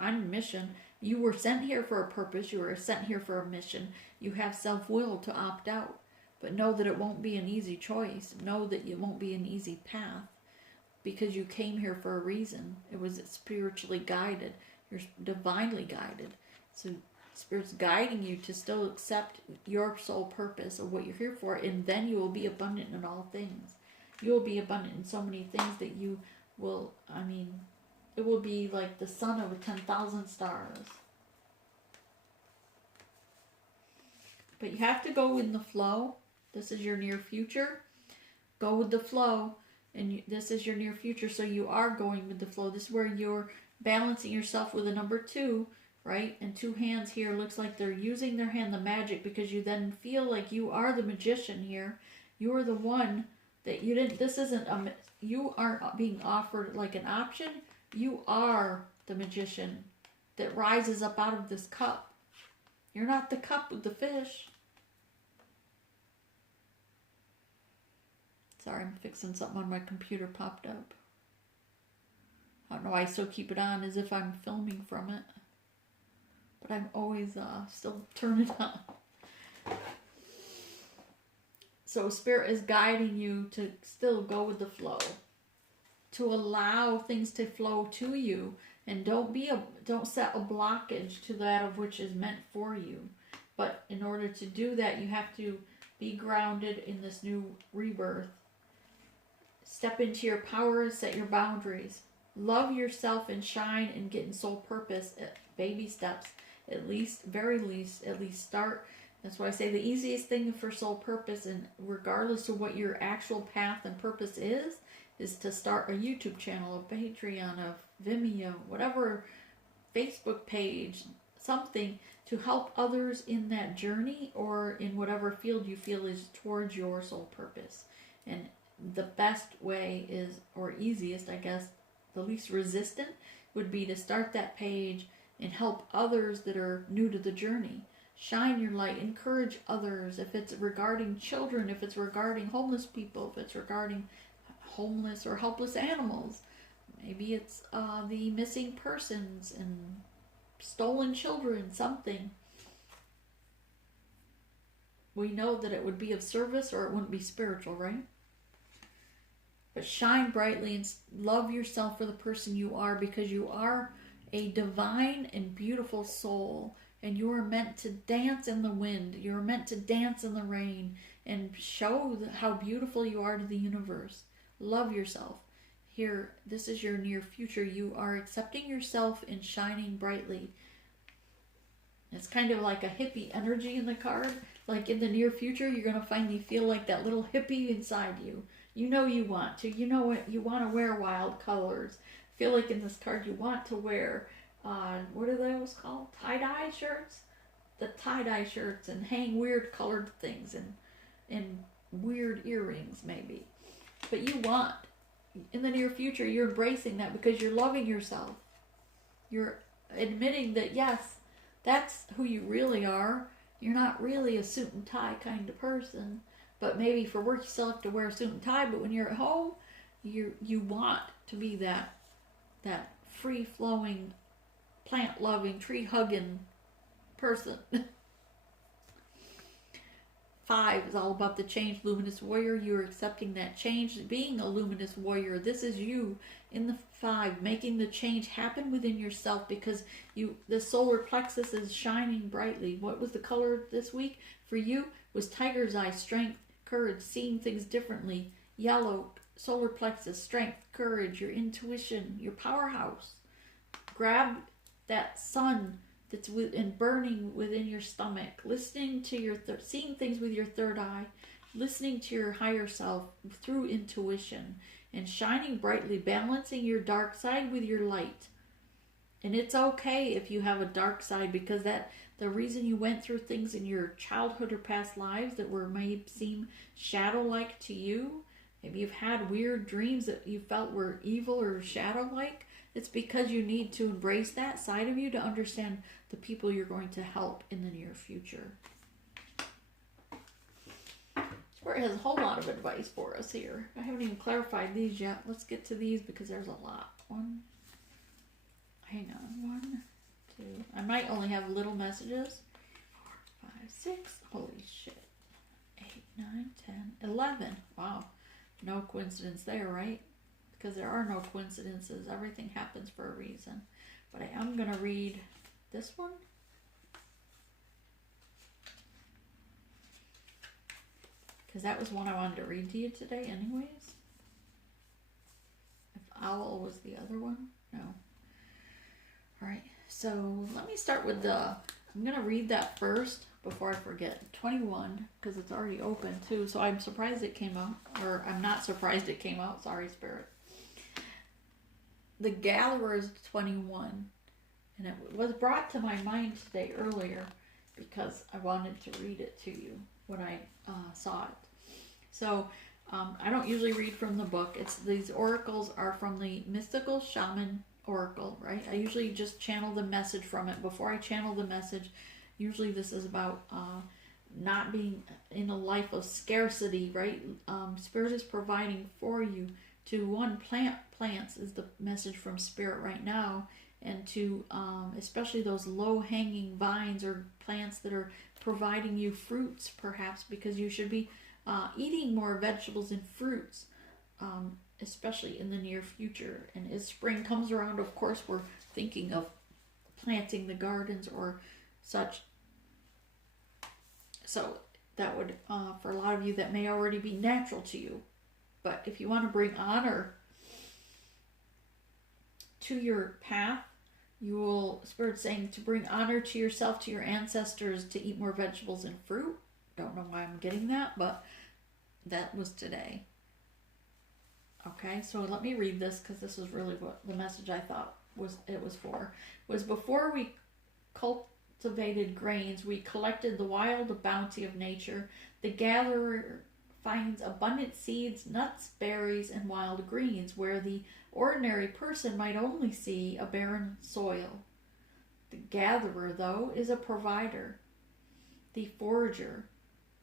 on mission. You were sent here for a purpose. You were sent here for a mission. You have self-will to opt out. But know that it won't be an easy choice. Know that it won't be an easy path. Because you came here for a reason. It was spiritually guided. You're divinely guided. So Spirit's guiding you to still accept your soul purpose of what you're here for, and then you will be abundant in all things. You will be abundant in so many things that you will, it will be like the sun over 10,000 stars. But you have to go in the flow. This is your near future. Go with the flow. And this is your near future, so you are going with the flow. This is where you're balancing yourself with a number 2, right? And 2 hands here looks like they're using their hand, the magic, because you then feel like you are the magician here. You are the one that you didn't, you aren't being offered like an option. You are the magician that rises up out of this cup. You're not the cup with the fish. Sorry, I'm fixing something on my computer, popped up. I don't know why I still keep it on as if I'm filming from it. But I'm always still turn it on. So Spirit is guiding you to still go with the flow. To allow things to flow to you. And don't set a blockage to that of which is meant for you. But in order to do that, you have to be grounded in this new rebirth. Step into your power and set your boundaries. Love yourself and shine and get in soul purpose at baby steps. At least start. That's why I say the easiest thing for soul purpose, and regardless of what your actual path and purpose is to start a YouTube channel, a Patreon, a Vimeo, whatever, Facebook page, something to help others in that journey or in whatever field you feel is towards your soul purpose. And the best way is, or easiest, I guess, the least resistant, would be to start that page and help others that are new to the journey. Shine your light, encourage others, if it's regarding children, if it's regarding homeless people, if it's regarding homeless or helpless animals. Maybe it's the missing persons and stolen children, something. We know that it would be of service or it wouldn't be spiritual, right? But shine brightly and love yourself for the person you are, because you are a divine and beautiful soul. And you are meant to dance in the wind. You are meant to dance in the rain and show how beautiful you are to the universe. Love yourself. Here, this is your near future. You are accepting yourself and shining brightly. It's kind of like a hippie energy in the card. Like in the near future, you're going to finally feel like that little hippie inside you. You know you want to. You know what you want to wear, wild colors. Feel like in this card you want to wear, what are those called? Tie-dye shirts? The tie-dye shirts, and hang weird colored things and weird earrings maybe. But you want, in the near future, you're embracing that because you're loving yourself. You're admitting that, yes, that's who you really are. You're not really a suit and tie kind of person. But maybe for work you still have to wear a suit and tie, but when you're at home, you want to be that free-flowing, plant-loving, tree-hugging person. 5 is all about the change, luminous warrior. You're accepting that change, being a luminous warrior. This is you in the 5, making the change happen within yourself, because the solar plexus is shining brightly. What was the color this week for you? Was tiger's eye, strength, courage, seeing things differently. Yellow, solar plexus, strength, courage, your intuition, your powerhouse. Grab that sun that's burning within your stomach, listening to your seeing things with your third eye, listening to your higher self through intuition, and shining brightly, balancing your dark side with your light. And it's okay if you have a dark side, because the reason you went through things in your childhood or past lives that may seem shadow-like to you. Maybe you've had weird dreams that you felt were evil or shadow-like. It's because you need to embrace that side of you to understand the people you're going to help in the near future. Spirit has a whole lot of advice for us here. I haven't even clarified these yet. Let's get to these because there's a lot. Hang on. 1, 2. I might only have little messages. 4, 5, 6. Holy shit. 8, 9, 10, 11. Wow. No coincidence there, right? Because there are no coincidences. Everything happens for a reason. But I am going to read this one. Because that was one I wanted to read to you today anyways. If owl was the other one. No. Alright, so let me start with I'm going to read that first before I forget. 21, because it's already open too. So I'm surprised it came out. Or I'm not surprised it came out. Sorry, Spirit. The Gatherer is 21. And it was brought to my mind today earlier because I wanted to read it to you when I saw it. So I don't usually read from the book. These oracles are from the Mystical Shaman Oracle, right? I usually just channel the message from it. Before I channel the message, usually this is about not being in a life of scarcity, right? Spirit is providing for you to plants is the message from Spirit right now, and to especially those low-hanging vines or plants that are providing you fruits, perhaps, because you should be eating more vegetables and fruits, especially in the near future. And as spring comes around, of course, we're thinking of planting the gardens or such. So that would, for a lot of you, that may already be natural to you. But if you want to bring honor to your path, you will, Spirit's saying to bring honor to yourself, to your ancestors, to eat more vegetables and fruit. Don't know why I'm getting that, but that was today. Okay, so let me read this because this was really what the message I thought it was for. Was before we cultivated grains, we collected the wild bounty of nature. The gatherer finds abundant seeds, nuts, berries, and wild greens where the ordinary person might only see a barren soil. The gatherer, though, is a provider, the forager,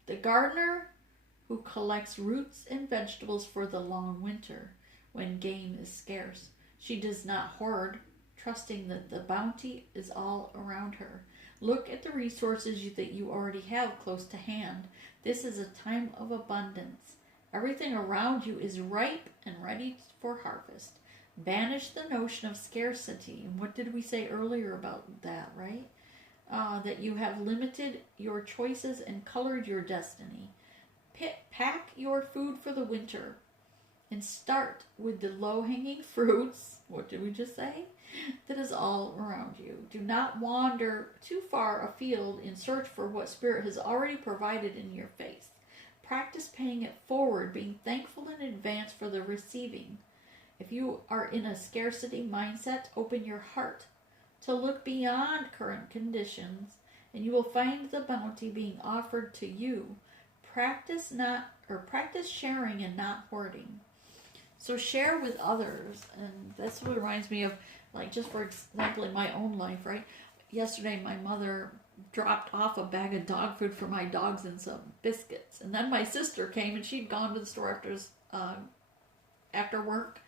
the gardener who collects roots and vegetables for the long winter when game is scarce. She does not hoard, trusting that the bounty is all around her. Look at the resources that you already have close to hand. This is a time of abundance. Everything around you is ripe and ready for harvest. Banish the notion of scarcity. And what did we say earlier about that, right? That you have limited your choices and colored your destiny. Pack your food for the winter and start with the low-hanging fruits. What did we just say? That is all around you. Do not wander too far afield in search for what Spirit has already provided in your face. Practice paying it forward, being thankful in advance for the receiving. If you are in a scarcity mindset, open your heart to look beyond current conditions, and you will find the bounty being offered to you. Practice sharing and not hoarding. So share with others, and that's what reminds me of, like, just for example, in my own life, right? Yesterday, my mother dropped off a bag of dog food for my dogs and some biscuits, and then my sister came, and she'd gone to the store after work,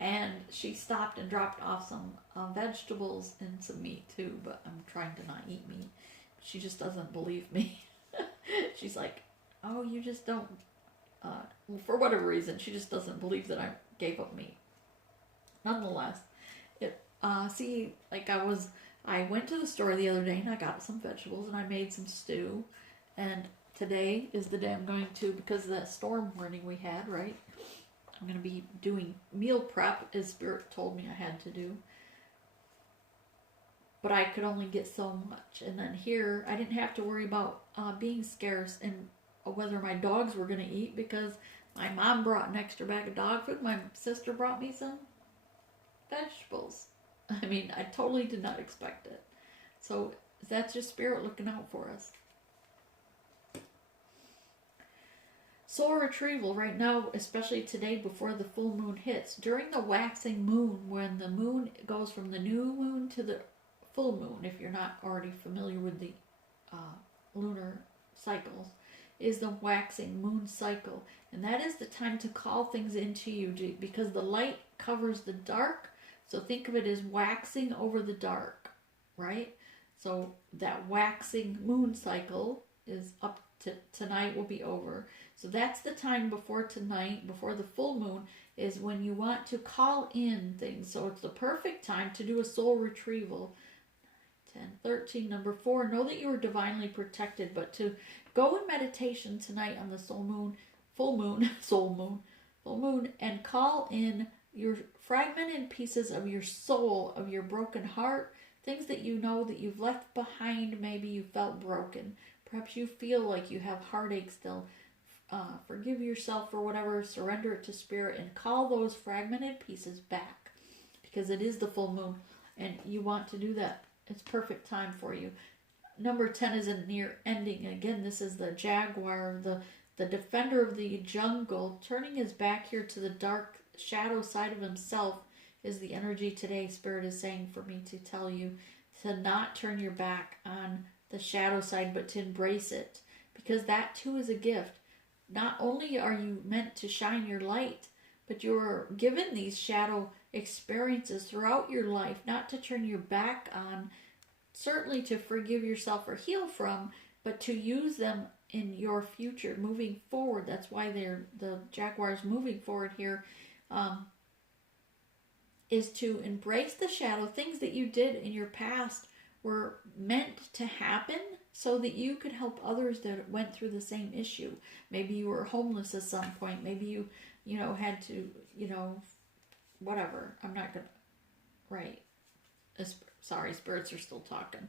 and she stopped and dropped off some vegetables and some meat too. But I'm trying to not eat meat. She just doesn't believe me. She's like, "Oh, you just don't." For whatever reason, she just doesn't believe that I gave up meat. Nonetheless, I went to the store the other day and I got some vegetables and I made some stew. And today is the day I'm going to, because of that storm warning we had, right? I'm going to be doing meal prep, as Spirit told me I had to do. But I could only get so much. And then here, I didn't have to worry about being scarce and whether my dogs were going to eat, because my mom brought an extra bag of dog food. My sister brought me some vegetables. I mean, I totally did not expect it. So That's just spirit looking out for us. Soul retrieval right now, especially today before the full moon hits. During the waxing moon, when the moon goes from the new moon to the full moon, if you're not already familiar with the lunar cycles, is the waxing moon cycle. And that is the time to call things into you, because the light covers the dark. So think of it as waxing over the dark, right? So that waxing moon cycle is up to tonight, will be over. So that's the time before tonight, before the full moon, is when you want to call in things. So it's the perfect time to do a soul retrieval. 10, 13, number 4, know that you are divinely protected, but to go in meditation tonight on the full moon, and call in your fragmented pieces of your soul, of your broken heart, things that you know that you've left behind. Maybe you felt broken. Perhaps you feel like you have heartache still. Forgive yourself for whatever, surrender it to spirit, and call those fragmented pieces back, because it is the full moon and you want to do that. It's perfect time for you. Number 10 is a near ending. Again, this is the jaguar, the defender of the jungle, turning his back here to the dark shadow side of himself is the energy today. Spirit is saying for me to tell you to not turn your back on the shadow side, but to embrace it, because that too is a gift. Not only are you meant to shine your light, but you're given these shadow experiences throughout your life, not to turn your back on, certainly to forgive yourself or heal from, but to use them in your future, moving forward. That's why the jaguars moving forward here, is to embrace the shadow. Things that you did in your past were meant to happen so that you could help others that went through the same issue. Maybe you were homeless at some point. Maybe you had to, whatever. I'm not going to, right. Sorry, spirits are still talking.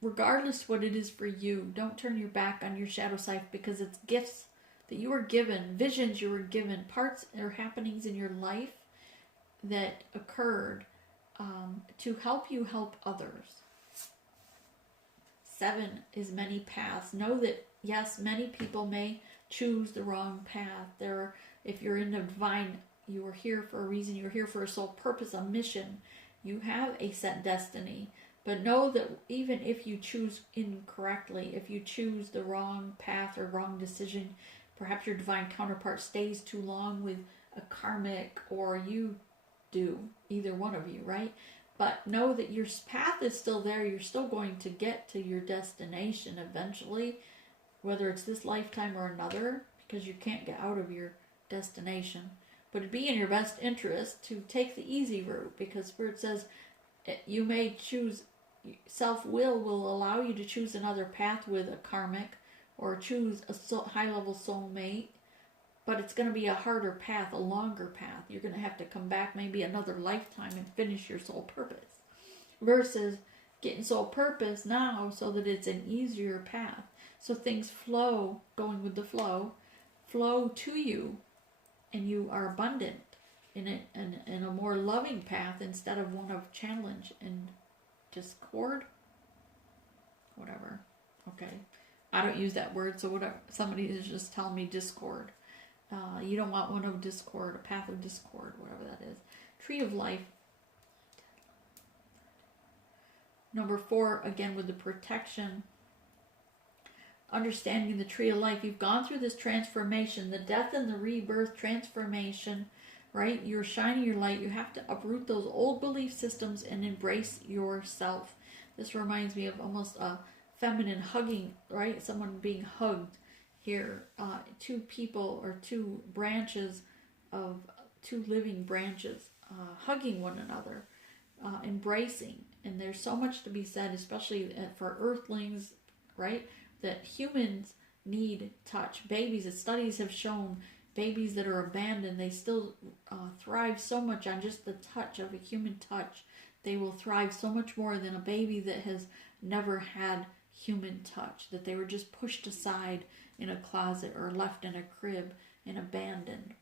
Regardless what it is for you, don't turn your back on your shadow side, because it's gifts that you were given, visions you were given, parts or happenings in your life that occurred to help you help others. 7 is many paths. Know that, yes, many people may choose the wrong path. If you're in the divine, you are here for a reason. You're here for a soul purpose, a mission. You have a set destiny. But know that even if you choose incorrectly, if you choose the wrong path or wrong decision, perhaps your divine counterpart stays too long with a karmic, or you do, either one of you, right? But know that your path is still there. You're still going to get to your destination eventually, whether it's this lifetime or another, because you can't get out of your destination. But it'd be in your best interest to take the easy route, because Spirit says you may choose, self-will will allow you to choose another path with a karmic, or choose a high-level soulmate, but it's going to be a harder path, a longer path. You're going to have to come back maybe another lifetime and finish your soul purpose, versus getting soul purpose now so that it's an easier path. So things flow, going with the flow to you, and you are abundant in a more loving path instead of one of challenge and discord. Whatever. Okay. I don't use that word, so whatever. Somebody is just telling me discord. You don't want one of discord, a path of discord, whatever that is. Tree of life. Number 4, again with the protection. Understanding the tree of life. You've gone through this transformation, the death and the rebirth transformation, right? You're shining your light. You have to uproot those old belief systems and embrace yourself. This reminds me of almost a feminine hugging, right? Someone being hugged here. 2 people or 2 branches of 2 living branches hugging one another, embracing. And there's so much to be said, especially for earthlings, right? That humans need touch. Babies, as studies have shown, babies that are abandoned, they still thrive so much on just the touch of a human touch. They will thrive so much more than a baby that has never had human touch, that they were just pushed aside in a closet or left in a crib and abandoned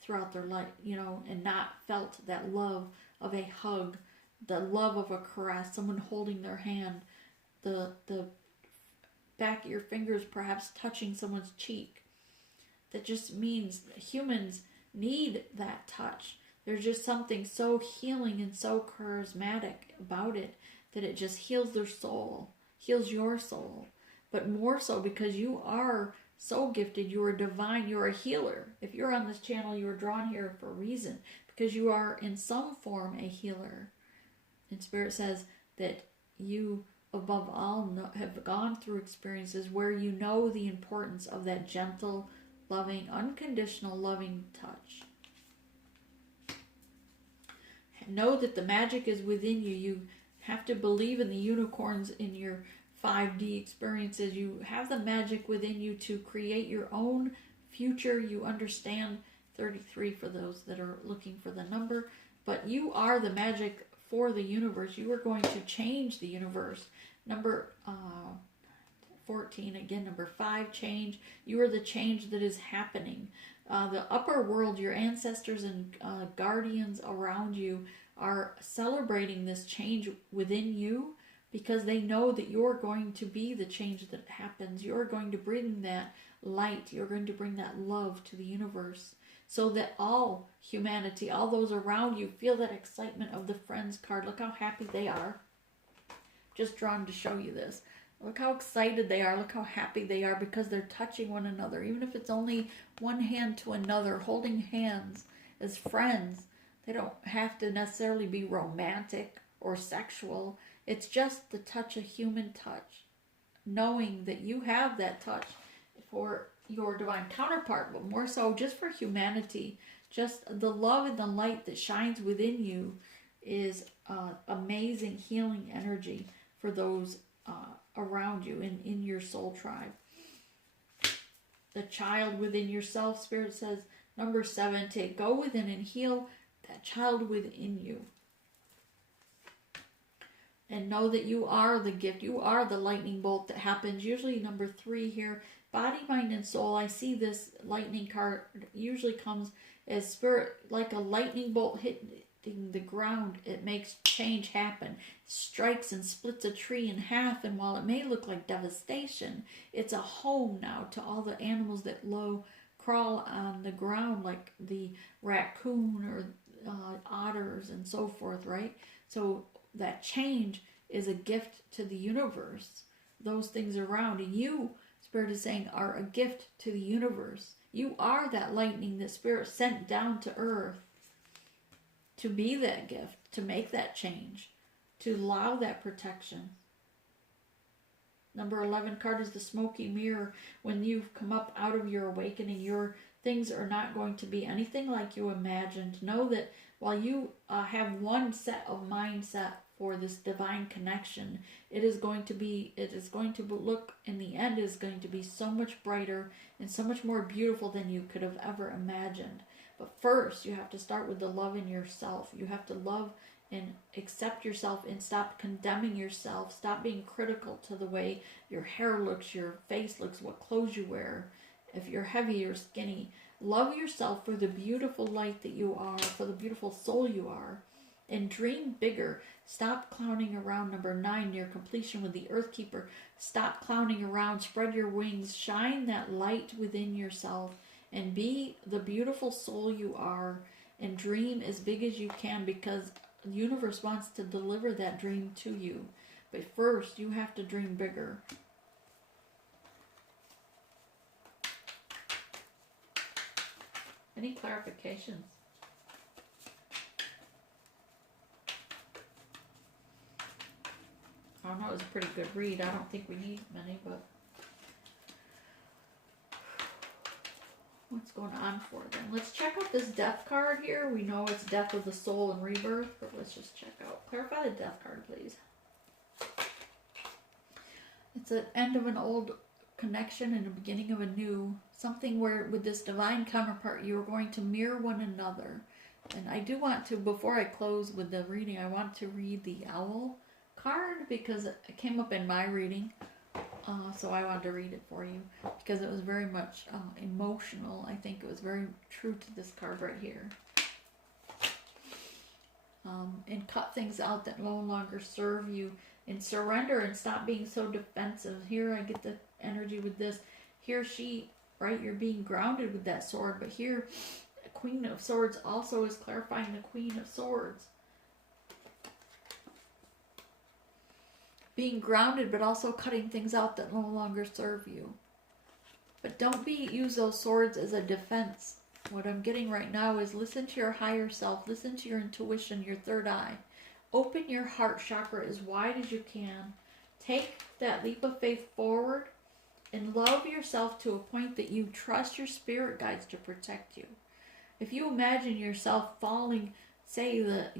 throughout their life, and not felt that love of a hug the love of a caress, someone holding their hand, the back of your fingers perhaps touching someone's cheek. That just means humans need that touch. There's just something so healing and so charismatic about it that it just heals their soul, heals your soul. But more so because you are so gifted, you are divine, you're a healer. If you're on this channel, you are drawn here for a reason, because you are in some form a healer. And Spirit says that you, above all, have gone through experiences where you know the importance of that gentle, loving, unconditional, loving touch. Know that the magic is within you. You have to believe in the unicorns in your 5D experiences. You have the magic within you to create your own future. You understand 33 for those that are looking for the number. But you are the magic for the universe. You are going to change the universe. Number 14, again, number 5, change. You are the change that is happening. The upper world, your ancestors and guardians around you are celebrating this change within you because they know that you're going to be the change that happens. You're going to bring that light. You're going to bring that love to the universe so that all humanity, all those around you, feel that excitement of the Friends card. Look how happy they are. Just drawn to show you this. Look how excited they are. Look how happy they are because they're touching one another. Even if it's only one hand to another, holding hands as friends. They don't have to necessarily be romantic or sexual. It's just the touch, a human touch. Knowing that you have that touch for your divine counterpart, but more so just for humanity. Just the love and the light that shines within you is amazing healing energy for those around you in your soul tribe. The child within yourself, Spirit says, number 7, to go within and heal that child within you. And know that you are the gift. You are the lightning bolt that happens. Usually number 3 here, body, mind, and soul. I see this lightning card usually comes as spirit, like a lightning bolt hitting the ground. It makes change happen. Strikes and splits a tree in half, and while it may look like devastation, it's a home now to all the animals that crawl on the ground, like the raccoon or otters and so forth, right? So that change is a gift to the universe. Those things around, and you, Spirit is saying, are a gift to the universe. You are that lightning that Spirit sent down to earth to be that gift, to make that change, to allow that protection. Number 11 card is the smoky mirror. When you've come up out of your awakening, your things are not going to be anything like you imagined. Know that while you have one set of mindset for this divine connection, it is going to look, in the end, is going to be so much brighter and so much more beautiful than you could have ever imagined. But first, you have to start with the love in yourself. You have to love and accept yourself and stop condemning yourself. Stop being critical to the way your hair looks, your face looks, what clothes you wear, if you're heavy or skinny. Love yourself for the beautiful light that you are, for the beautiful soul you are, and dream bigger. Stop clowning around. Number 9, near completion with the Earth Keeper. Stop clowning around. Spread your wings. Shine that light within yourself and be the beautiful soul you are, and dream as big as you can, because the universe wants to deliver that dream to you. But first, you have to dream bigger. Any clarifications? I don't know, it was a pretty good read. I don't think we need many, but what's going on for them? Let's check out this death card here. We know it's death of the soul and rebirth, but let's just check out. Clarify the death card, please. It's an end of an old connection and a beginning of a new. Something where with this divine counterpart, you're going to mirror one another. And I do want to, before I close with the reading, I want to read the owl card because it came up in my reading. So I wanted to read it for you because it was very much emotional. I think it was very true to this card right here. and cut things out that no longer serve you, and surrender and stop being so defensive. Here I get the energy with this. Here she, right, you're being grounded with that sword, but here Queen of Swords also is clarifying the Queen of Swords. Being grounded, but also cutting things out that no longer serve you. But don't use those swords as a defense. What I'm getting right now is listen to your higher self, listen to your intuition, your third eye. Open your heart chakra as wide as you can. Take that leap of faith forward and love yourself to a point that you trust your spirit guides to protect you. If you imagine yourself falling, say that